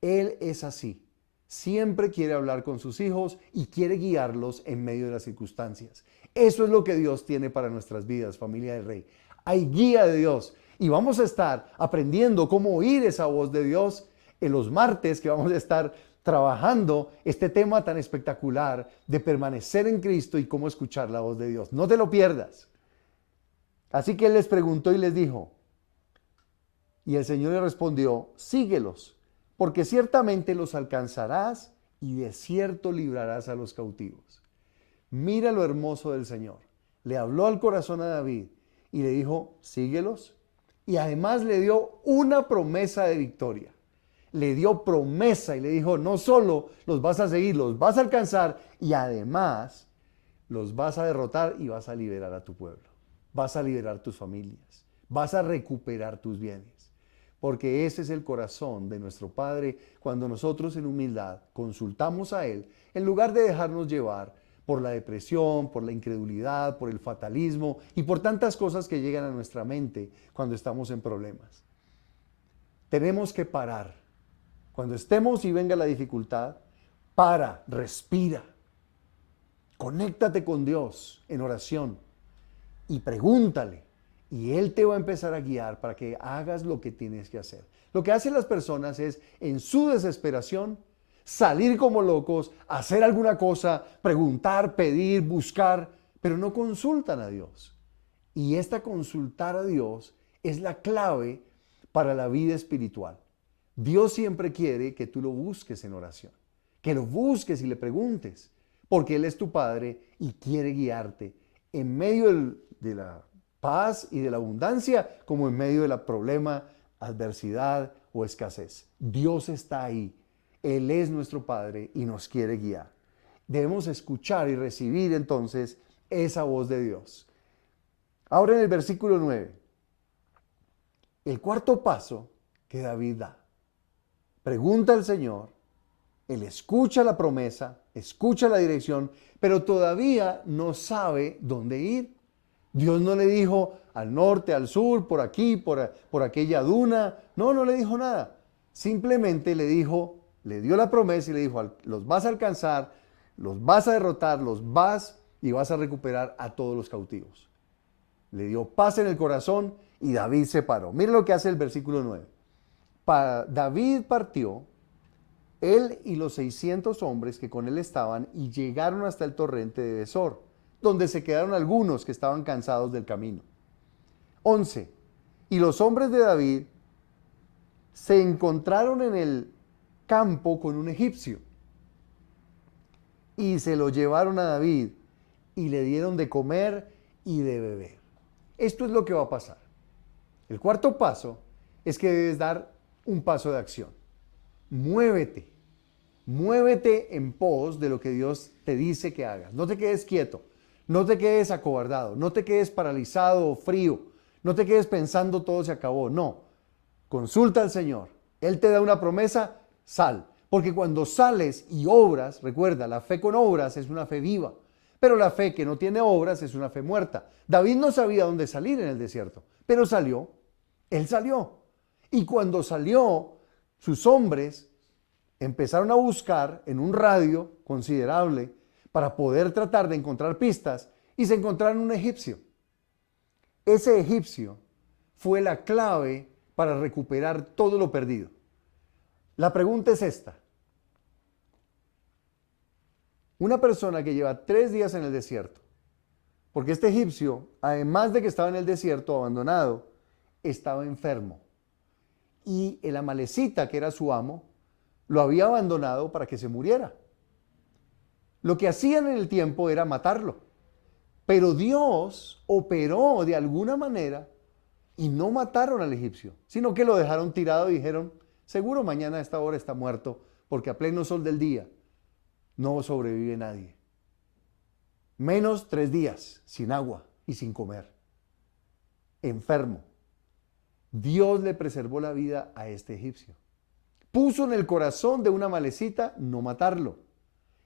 Él es así. Siempre quiere hablar con sus hijos y quiere guiarlos en medio de las circunstancias. Eso es lo que Dios tiene para nuestras vidas, familia del Rey. Hay guía de Dios y vamos a estar aprendiendo cómo oír esa voz de Dios en los martes, que vamos a estar trabajando este tema tan espectacular de permanecer en Cristo y cómo escuchar la voz de Dios. No te lo pierdas. Así que Él les preguntó y les dijo, y el Señor le respondió: síguelos, porque ciertamente los alcanzarás y de cierto librarás a los cautivos. Mira lo hermoso del Señor. Le habló al corazón a David y le dijo, síguelos. Y además le dio una promesa de victoria. Le dio promesa y le dijo, no solo los vas a seguir, los vas a alcanzar y además los vas a derrotar y vas a liberar a tu pueblo. Vas a liberar tus familias. Vas a recuperar tus bienes. Porque ese es el corazón de nuestro Padre cuando nosotros en humildad consultamos a Él, en lugar de dejarnos llevar por la depresión, por la incredulidad, por el fatalismo y por tantas cosas que llegan a nuestra mente cuando estamos en problemas. Tenemos que parar. Cuando estemos y venga la dificultad, para, respira. Conéctate con Dios en oración y pregúntale. Y Él te va a empezar a guiar para que hagas lo que tienes que hacer. Lo que hacen las personas es, en su desesperación, salir como locos, hacer alguna cosa, preguntar, pedir, buscar, pero no consultan a Dios. Y esta consultar a Dios es la clave para la vida espiritual. Dios siempre quiere que tú lo busques en oración, que lo busques y le preguntes, porque Él es tu Padre y quiere guiarte en medio de la paz y de la abundancia, como en medio de la problema, adversidad o escasez. Dios está ahí. Él es nuestro Padre y nos quiere guiar. Debemos escuchar y recibir entonces esa voz de Dios. Ahora en el versículo 9, el cuarto paso que David da. Pregunta al Señor, Él escucha la promesa, escucha la dirección, pero todavía no sabe dónde ir. Dios no le dijo al norte, al sur, por aquí, por aquella duna. No, no le dijo nada. Simplemente le dijo, le dio la promesa y le dijo, los vas a alcanzar, los vas a derrotar, los vas y vas a recuperar a todos los cautivos. Le dio paz en el corazón y David se paró. Miren lo que hace el versículo 9. David partió, él y los 600 hombres que con él estaban, y llegaron hasta el torrente de Besor, donde se quedaron algunos que estaban cansados del camino. 11. Y los hombres de David se encontraron en el campo con un egipcio, y se lo llevaron a David, y le dieron de comer y de beber. Esto es lo que va a pasar. El cuarto paso es que debes dar un paso de acción. Muévete. Muévete en pos de lo que Dios te dice que hagas. No te quedes quieto. No te quedes acobardado. No te quedes paralizado o frío. No te quedes pensando todo se acabó. No. Consulta al Señor. Él te da una promesa, sal. Porque cuando sales y obras, recuerda, la fe con obras es una fe viva. Pero la fe que no tiene obras es una fe muerta. David no sabía dónde salir en el desierto, pero salió. Él salió. Y cuando salió, sus hombres empezaron a buscar en un radio considerable para poder tratar de encontrar pistas y se encontraron un egipcio. Ese egipcio fue la clave para recuperar todo lo perdido. La pregunta es esta. Una persona que lleva 3 días en el desierto, porque este egipcio, además de que estaba en el desierto abandonado, estaba enfermo. Y el amalecita, que era su amo, lo había abandonado para que se muriera. Lo que hacían en el tiempo era matarlo. Pero Dios operó de alguna manera y no mataron al egipcio, sino que lo dejaron tirado y dijeron, seguro mañana a esta hora está muerto, porque a pleno sol del día no sobrevive nadie. Menos 3 días sin agua y sin comer. Enfermo. Dios le preservó la vida a este egipcio. Puso en el corazón de una amalecita no matarlo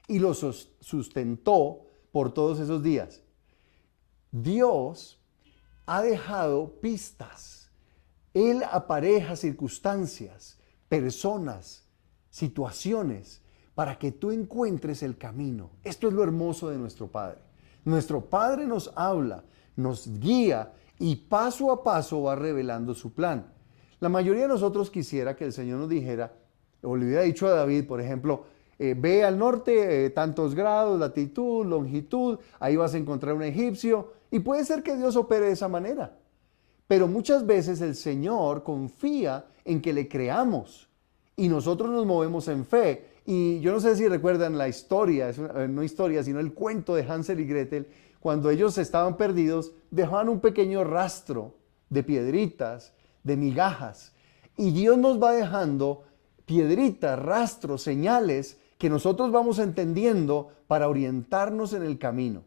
y lo sustentó por todos esos días. Dios ha dejado pistas. Él apareja circunstancias, personas, situaciones para que tú encuentres el camino. Esto es lo hermoso de nuestro Padre. Nuestro Padre nos habla, nos guía y paso a paso va revelando su plan. La mayoría de nosotros quisiera que el Señor nos dijera, o le hubiera dicho a David, por ejemplo, ve al norte, tantos grados, latitud, longitud, ahí vas a encontrar un egipcio, y puede ser que Dios opere de esa manera. Pero muchas veces el Señor confía en que le creamos, y nosotros nos movemos en fe. Y yo no sé si recuerdan la historia, no historia, sino el cuento de Hansel y Gretel, cuando ellos estaban perdidos, dejaban un pequeño rastro de piedritas, de migajas. Y Dios nos va dejando piedritas, rastros, señales que nosotros vamos entendiendo para orientarnos en el camino.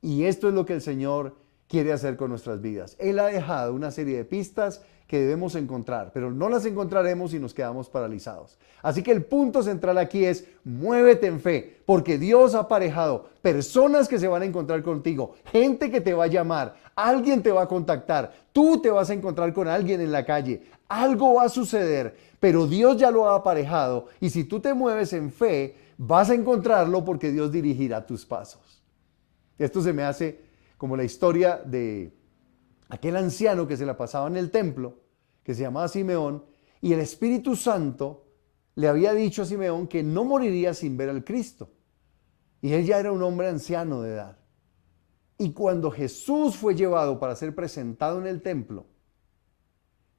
Y esto es lo que el Señor quiere hacer con nuestras vidas. Él ha dejado una serie de pistas que debemos encontrar, pero no las encontraremos si nos quedamos paralizados. Así que el punto central aquí es: muévete en fe, porque Dios ha aparejado personas que se van a encontrar contigo, gente que te va a llamar, alguien te va a contactar, tú te vas a encontrar con alguien en la calle, algo va a suceder, pero Dios ya lo ha aparejado, y si tú te mueves en fe, vas a encontrarlo porque Dios dirigirá tus pasos. Esto se me hace como la historia de aquel anciano que se la pasaba en el templo, que se llamaba Simeón, y el Espíritu Santo le había dicho a Simeón que no moriría sin ver al Cristo. Y él ya era un hombre anciano de edad. Y cuando Jesús fue llevado para ser presentado en el templo,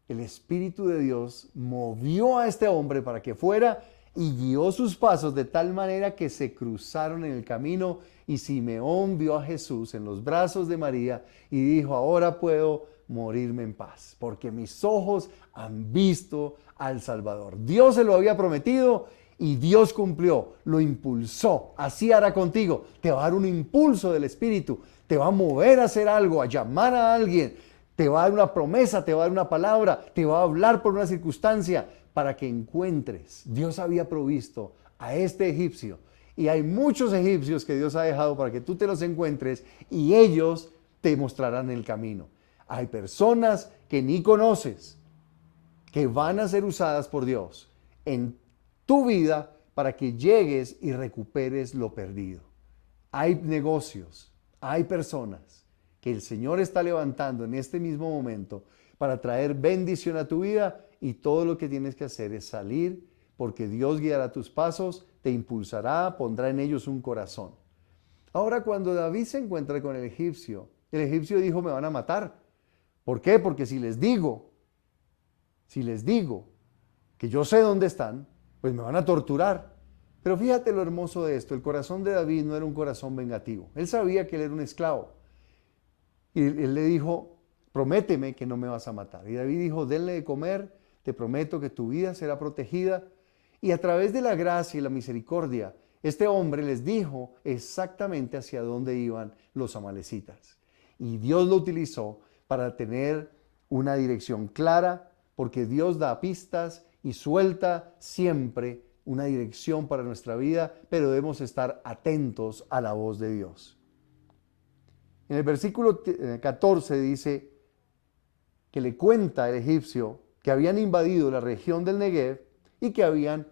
el Espíritu de Dios movió a este hombre para que fuera y guió sus pasos de tal manera que se cruzaron en el camino, y Simeón vio a Jesús en los brazos de María y dijo: ahora puedo morirme en paz, porque mis ojos han visto al Salvador. Dios se lo había prometido y Dios cumplió, lo impulsó. Así hará contigo, te va a dar un impulso del Espíritu, te va a mover a hacer algo, a llamar a alguien, te va a dar una promesa, te va a dar una palabra, te va a hablar por una circunstancia para que encuentres. Dios había provisto a este egipcio, y hay muchos egipcios que Dios ha dejado para que tú te los encuentres y ellos te mostrarán el camino. Hay personas que ni conoces, que van a ser usadas por Dios en tu vida para que llegues y recuperes lo perdido. Hay negocios, hay personas que el Señor está levantando en este mismo momento para traer bendición a tu vida, y todo lo que tienes que hacer es salir, porque Dios guiará tus pasos, te impulsará, pondrá en ellos un corazón. Ahora, cuando David se encuentra con el egipcio dijo: me van a matar. ¿Por qué? Porque si les digo que yo sé dónde están, pues me van a torturar. Pero fíjate lo hermoso de esto: el corazón de David no era un corazón vengativo. Él sabía que él era un esclavo. Y él le dijo: prométeme que no me vas a matar. Y David dijo: denle de comer, te prometo que tu vida será protegida. Y a través de la gracia y la misericordia, este hombre les dijo exactamente hacia dónde iban los amalecitas. Y Dios lo utilizó para tener una dirección clara, porque Dios da pistas y suelta siempre una dirección para nuestra vida, pero debemos estar atentos a la voz de Dios. En el versículo 14 dice que le cuenta el egipcio que habían invadido la región del Negev y que habían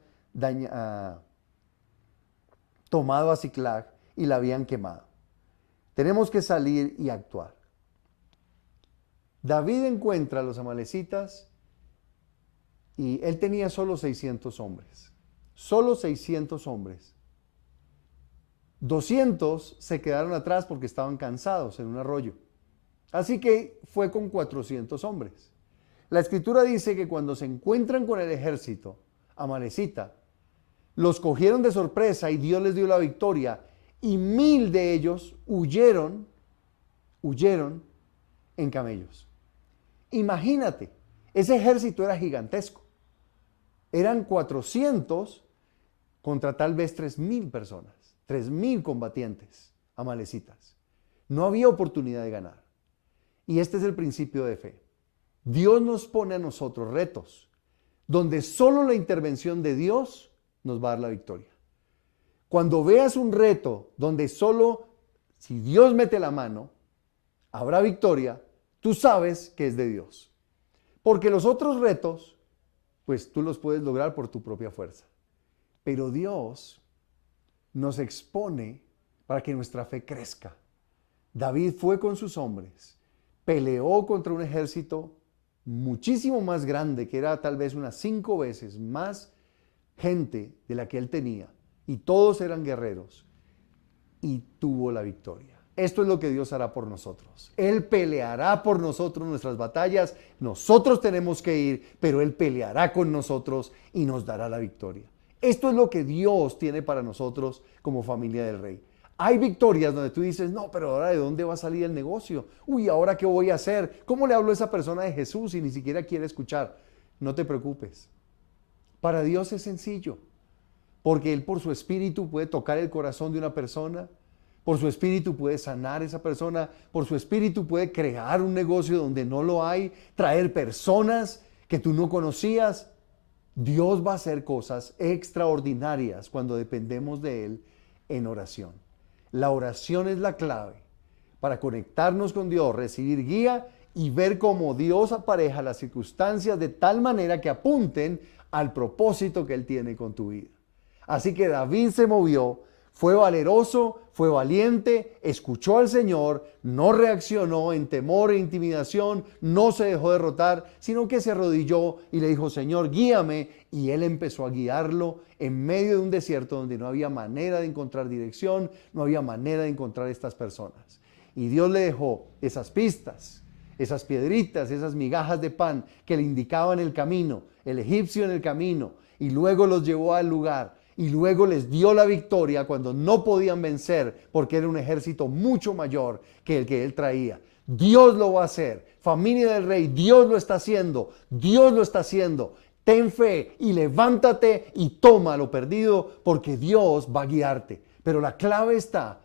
tomado a Siclag y la habían quemado. Tenemos que salir y actuar. David encuentra a los amalecitas y él tenía solo 600 hombres. Solo 600 hombres. 200 se quedaron atrás porque estaban cansados en un arroyo. Así que fue con 400 hombres. La escritura dice que cuando se encuentran con el ejército amalecita, los cogieron de sorpresa y Dios les dio la victoria, y 1000 de ellos huyeron en camellos. Imagínate, ese ejército era gigantesco. Eran 400 contra tal vez 3000 personas, 3000 combatientes amalecitas. No había oportunidad de ganar. Y este es el principio de fe. Dios nos pone a nosotros retos donde solo la intervención de Dios nos va a dar la victoria. Cuando veas un reto donde solo si Dios mete la mano habrá victoria, tú sabes que es de Dios. Porque los otros retos, pues tú los puedes lograr por tu propia fuerza. Pero Dios nos expone para que nuestra fe crezca. David fue con sus hombres, peleó contra un ejército muchísimo más grande, que era tal vez unas 5 veces más gente de la que él tenía, y todos eran guerreros, y tuvo la victoria. Esto es lo que Dios hará por nosotros. Él peleará por nosotros nuestras batallas. Nosotros tenemos que ir, pero Él peleará con nosotros y nos dará la victoria. Esto es lo que Dios tiene para nosotros como familia del Rey. Hay victorias donde tú dices, no, pero ahora ¿de dónde va a salir el negocio? Uy, ¿ahora qué voy a hacer? ¿Cómo le hablo a esa persona de Jesús si ni siquiera quiere escuchar? No te preocupes. Para Dios es sencillo, porque Él por su espíritu puede tocar el corazón de una persona, por su espíritu puede sanar a esa persona, por su espíritu puede crear un negocio donde no lo hay, traer personas que tú no conocías. Dios va a hacer cosas extraordinarias cuando dependemos de Él en oración. La oración es la clave para conectarnos con Dios, recibir guía y ver cómo Dios apareja las circunstancias de tal manera que apunten al propósito que Él tiene con tu vida. Así que David se movió, fue valeroso, fue valiente, escuchó al Señor, no reaccionó en temor e intimidación, no se dejó derrotar, sino que se arrodilló y le dijo, Señor, guíame. Y Él empezó a guiarlo en medio de un desierto donde no había manera de encontrar dirección, no había manera de encontrar estas personas. Y Dios le dejó esas pistas, esas piedritas, esas migajas de pan que le indicaban el camino, el egipcio en el camino, y luego los llevó al lugar. Y luego les dio la victoria cuando no podían vencer porque era un ejército mucho mayor que el que él traía. Dios lo va a hacer. Familia del Rey, Dios lo está haciendo. Dios lo está haciendo. Ten fe y levántate y toma lo perdido porque Dios va a guiarte. Pero la clave está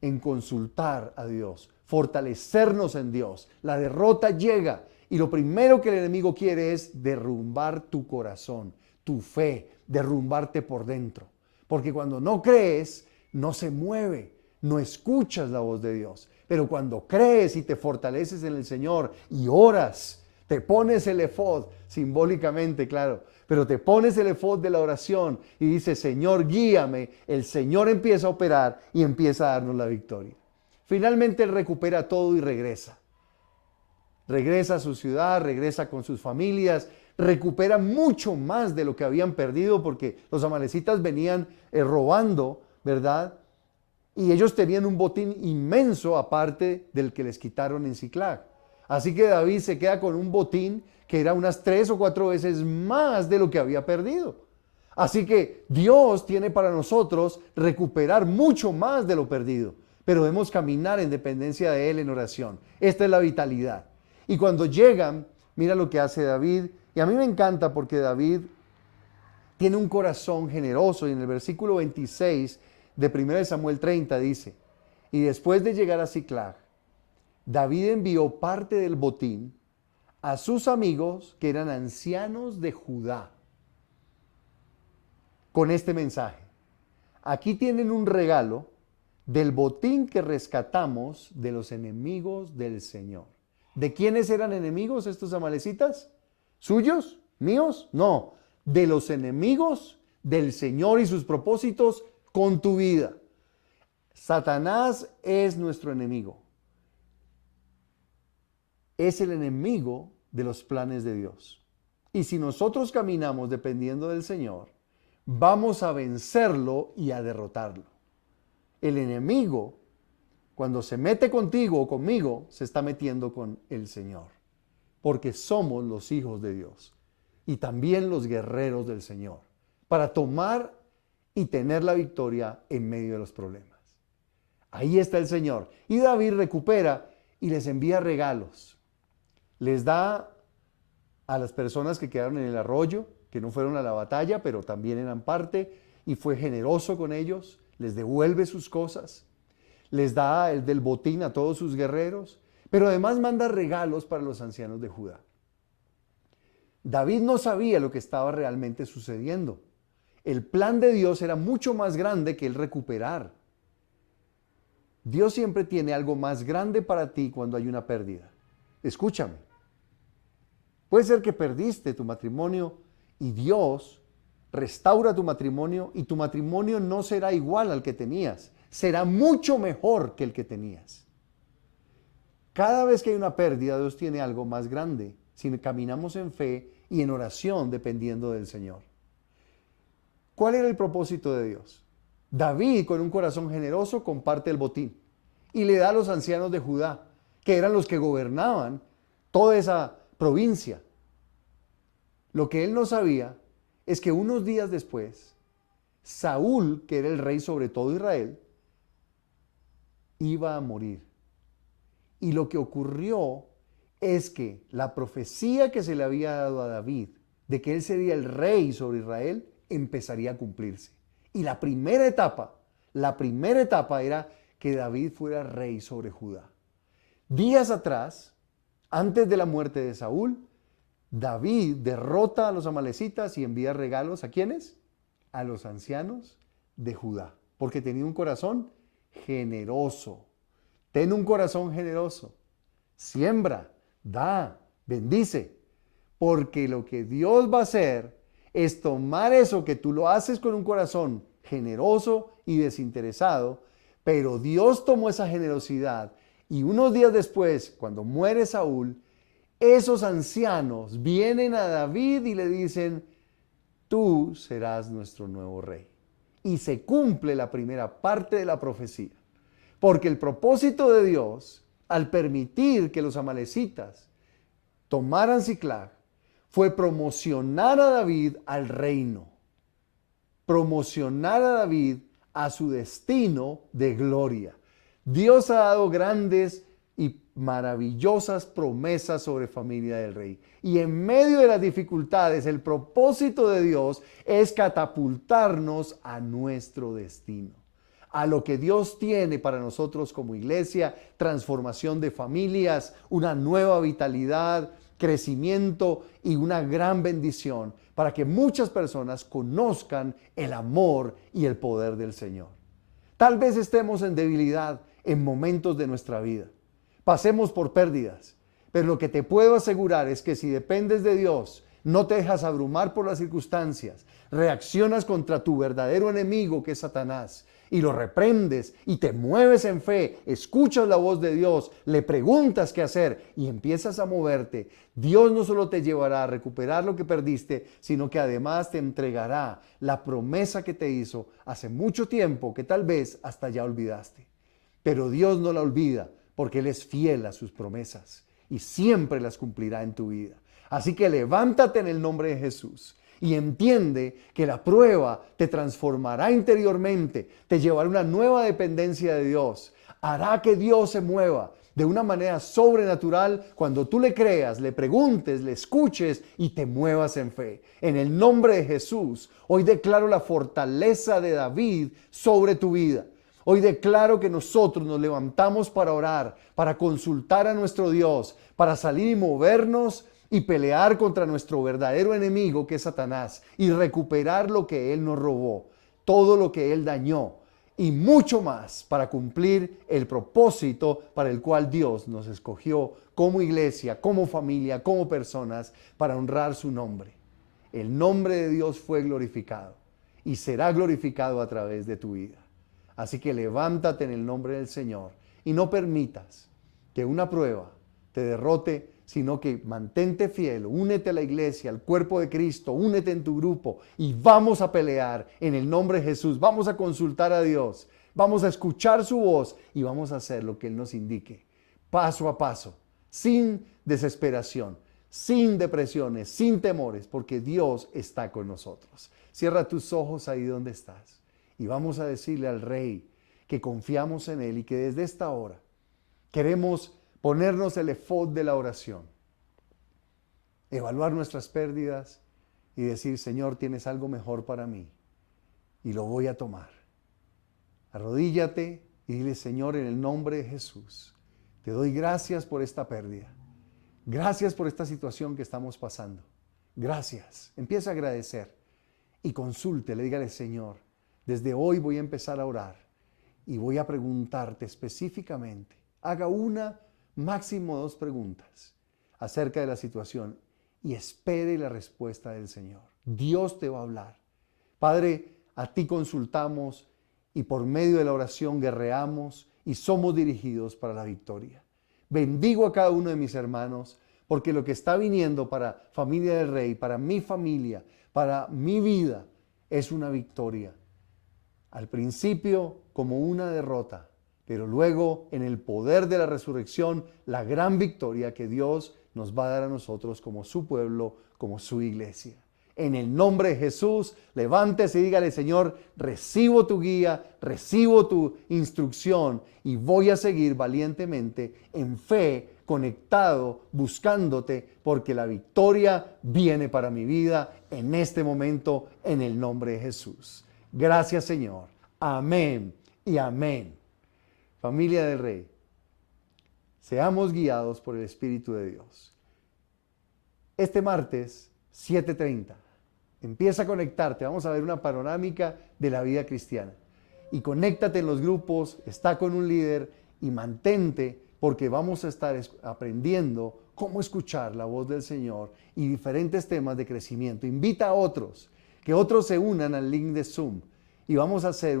en consultar a Dios, fortalecernos en Dios. La derrota llega y lo primero que el enemigo quiere es derrumbar tu corazón, tu fe, derrumbarte por dentro. Porque cuando no crees, no se mueve, no escuchas la voz de Dios. Pero cuando crees y te fortaleces en el Señor y oras, te pones el efod, simbólicamente, claro, pero te pones el efod de la oración y dices, Señor, guíame, el Señor empieza a operar y empieza a darnos la victoria. Finalmente Él recupera todo y regresa. Regresa a su ciudad, regresa con sus familias, recupera mucho más de lo que habían perdido porque los amalecitas venían robando, ¿verdad? Y ellos tenían un botín inmenso aparte del que les quitaron en Siclag. Así que David se queda con un botín que era unas 3 o 4 veces más de lo que había perdido. Así que Dios tiene para nosotros recuperar mucho más de lo perdido, pero debemos caminar en dependencia de Él en oración. Esta es la vitalidad. Y cuando llegan, mira lo que hace David. Y a mí me encanta porque David tiene un corazón generoso. Y en el versículo 26 de 1 Samuel 30 dice, y después de llegar a Siclag, David envió parte del botín a sus amigos que eran ancianos de Judá con este mensaje. Aquí tienen un regalo del botín que rescatamos de los enemigos del Señor. ¿De quiénes eran enemigos estos amalecitas? ¿Suyos? ¿Míos? No, de los enemigos del Señor y sus propósitos con tu vida. Satanás es nuestro enemigo. Es el enemigo de los planes de Dios. Y si nosotros caminamos dependiendo del Señor, vamos a vencerlo y a derrotarlo. El enemigo, cuando se mete contigo o conmigo, se está metiendo con el Señor. Porque somos los hijos de Dios y también los guerreros del Señor, para tomar y tener la victoria en medio de los problemas. Ahí está el Señor. Y David recupera y les envía regalos. Les da a las personas que quedaron en el arroyo, que no fueron a la batalla, pero también eran parte, y fue generoso con ellos, les devuelve sus cosas, les da el del botín a todos sus guerreros, pero además manda regalos para los ancianos de Judá. David no sabía lo que estaba realmente sucediendo. El plan de Dios era mucho más grande que el recuperar. Dios siempre tiene algo más grande para ti cuando hay una pérdida. Escúchame. Puede ser que perdiste tu matrimonio y Dios restaura tu matrimonio y tu matrimonio no será igual al que tenías. Será mucho mejor que el que tenías. Cada vez que hay una pérdida, Dios tiene algo más grande si caminamos en fe y en oración dependiendo del Señor. ¿Cuál era el propósito de Dios? David, con un corazón generoso, comparte el botín y le da a los ancianos de Judá, que eran los que gobernaban toda esa provincia. Lo que él no sabía es que unos días después, Saúl, que era el rey sobre todo Israel, iba a morir. Y lo que ocurrió es que la profecía que se le había dado a David de que él sería el rey sobre Israel empezaría a cumplirse. Y la primera etapa era que David fuera rey sobre Judá. Días atrás, antes de la muerte de Saúl, David derrota a los amalecitas y envía regalos ¿a quiénes? A los ancianos de Judá, porque tenía un corazón generoso. Ten un corazón generoso. Siembra, da, bendice. Porque lo que Dios va a hacer es tomar eso que tú lo haces con un corazón generoso y desinteresado, pero Dios tomó esa generosidad y unos días después, cuando muere Saúl, esos ancianos vienen a David y le dicen, tú serás nuestro nuevo rey. Y se cumple la primera parte de la profecía. Porque el propósito de Dios, al permitir que los amalecitas tomaran Siclag, fue promocionar a David al reino. Promocionar a David a su destino de gloria. Dios ha dado grandes y maravillosas promesas sobre familia del rey. Y en medio de las dificultades, el propósito de Dios es catapultarnos a nuestro destino, a lo que Dios tiene para nosotros como iglesia, transformación de familias, una nueva vitalidad, crecimiento y una gran bendición para que muchas personas conozcan el amor y el poder del Señor. Tal vez estemos en debilidad en momentos de nuestra vida. Pasemos por pérdidas, pero lo que te puedo asegurar es que si dependes de Dios, no te dejas abrumar por las circunstancias, reaccionas contra tu verdadero enemigo que es Satanás y lo reprendes y te mueves en fe, escuchas la voz de Dios, le preguntas qué hacer y empiezas a moverte, Dios no solo te llevará a recuperar lo que perdiste, sino que además te entregará la promesa que te hizo hace mucho tiempo que tal vez hasta ya olvidaste. Pero Dios no la olvida porque Él es fiel a sus promesas y siempre las cumplirá en tu vida. Así que levántate en el nombre de Jesús y entiende que la prueba te transformará interiormente, te llevará a una nueva dependencia de Dios, hará que Dios se mueva de una manera sobrenatural cuando tú le creas, le preguntes, le escuches y te muevas en fe. En el nombre de Jesús, hoy declaro la fortaleza de David sobre tu vida. Hoy declaro que nosotros nos levantamos para orar, para consultar a nuestro Dios, para salir y movernos y pelear contra nuestro verdadero enemigo que es Satanás y recuperar lo que Él nos robó, todo lo que Él dañó y mucho más para cumplir el propósito para el cual Dios nos escogió como iglesia, como familia, como personas para honrar su nombre. El nombre de Dios fue glorificado y será glorificado a través de tu vida. Así que levántate en el nombre del Señor y no permitas que una prueba te derrote, sino que mantente fiel, únete a la iglesia, al cuerpo de Cristo, únete en tu grupo y vamos a pelear en el nombre de Jesús. Vamos a consultar a Dios, vamos a escuchar su voz y vamos a hacer lo que Él nos indique, paso a paso, sin desesperación, sin depresiones, sin temores, porque Dios está con nosotros. Cierra tus ojos ahí donde estás. Y vamos a decirle al Rey que confiamos en Él y que desde esta hora queremos ponernos el efod de la oración, evaluar nuestras pérdidas y decir, Señor, tienes algo mejor para mí y lo voy a tomar. Arrodíllate y dile, Señor, en el nombre de Jesús, te doy gracias por esta pérdida. Gracias por esta situación que estamos pasando. Gracias. Empieza a agradecer y consúltele, dígale, Señor, desde hoy voy a empezar a orar y voy a preguntarte específicamente. Haga una, máximo 2 preguntas acerca de la situación y espere la respuesta del Señor. Dios te va a hablar. Padre, a ti consultamos y por medio de la oración guerreamos y somos dirigidos para la victoria. Bendigo a cada uno de mis hermanos porque lo que está viniendo para Familia del Rey, para mi familia, para mi vida, es una victoria. Al principio como una derrota, pero luego en el poder de la resurrección, la gran victoria que Dios nos va a dar a nosotros como su pueblo, como su iglesia. En el nombre de Jesús, levántese y dígale, Señor, recibo tu guía, recibo tu instrucción y voy a seguir valientemente en fe, conectado, buscándote, porque la victoria viene para mi vida en este momento, en el nombre de Jesús. Gracias, Señor. Amén y amén. Familia del Rey, seamos guiados por el Espíritu de Dios. Este martes, 7:30, empieza a conectarte. Vamos a ver una panorámica de la vida cristiana. Y conéctate en los grupos, está con un líder y mantente, porque vamos a estar aprendiendo cómo escuchar la voz del Señor y diferentes temas de crecimiento. Invita a otros, que otros se unan al link de Zoom y vamos a hacer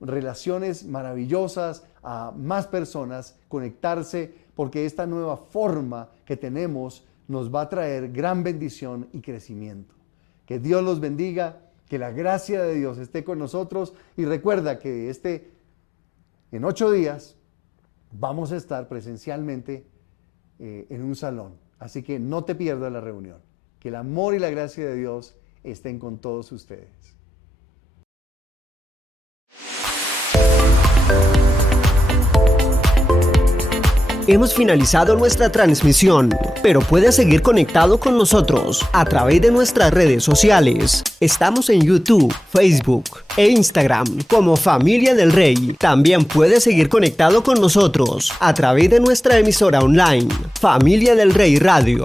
relaciones maravillosas a más personas, conectarse, porque esta nueva forma que tenemos nos va a traer gran bendición y crecimiento. Que Dios los bendiga, que la gracia de Dios esté con nosotros y recuerda que en 8 días vamos a estar presencialmente en un salón. Así que no te pierdas la reunión. Que el amor y la gracia de Dios estén con todos ustedes. Hemos finalizado nuestra transmisión, pero puedes seguir conectado con nosotros a través de nuestras redes sociales. Estamos en YouTube, Facebook e Instagram como Familia del Rey. También puedes seguir conectado con nosotros a través de nuestra emisora online, Familia del Rey Radio.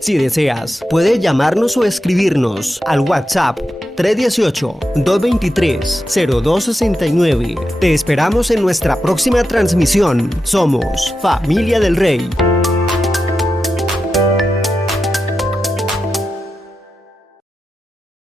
Si deseas, puedes llamarnos o escribirnos al WhatsApp 318-223-0269. Te esperamos en nuestra próxima transmisión. Somos Familia del Rey.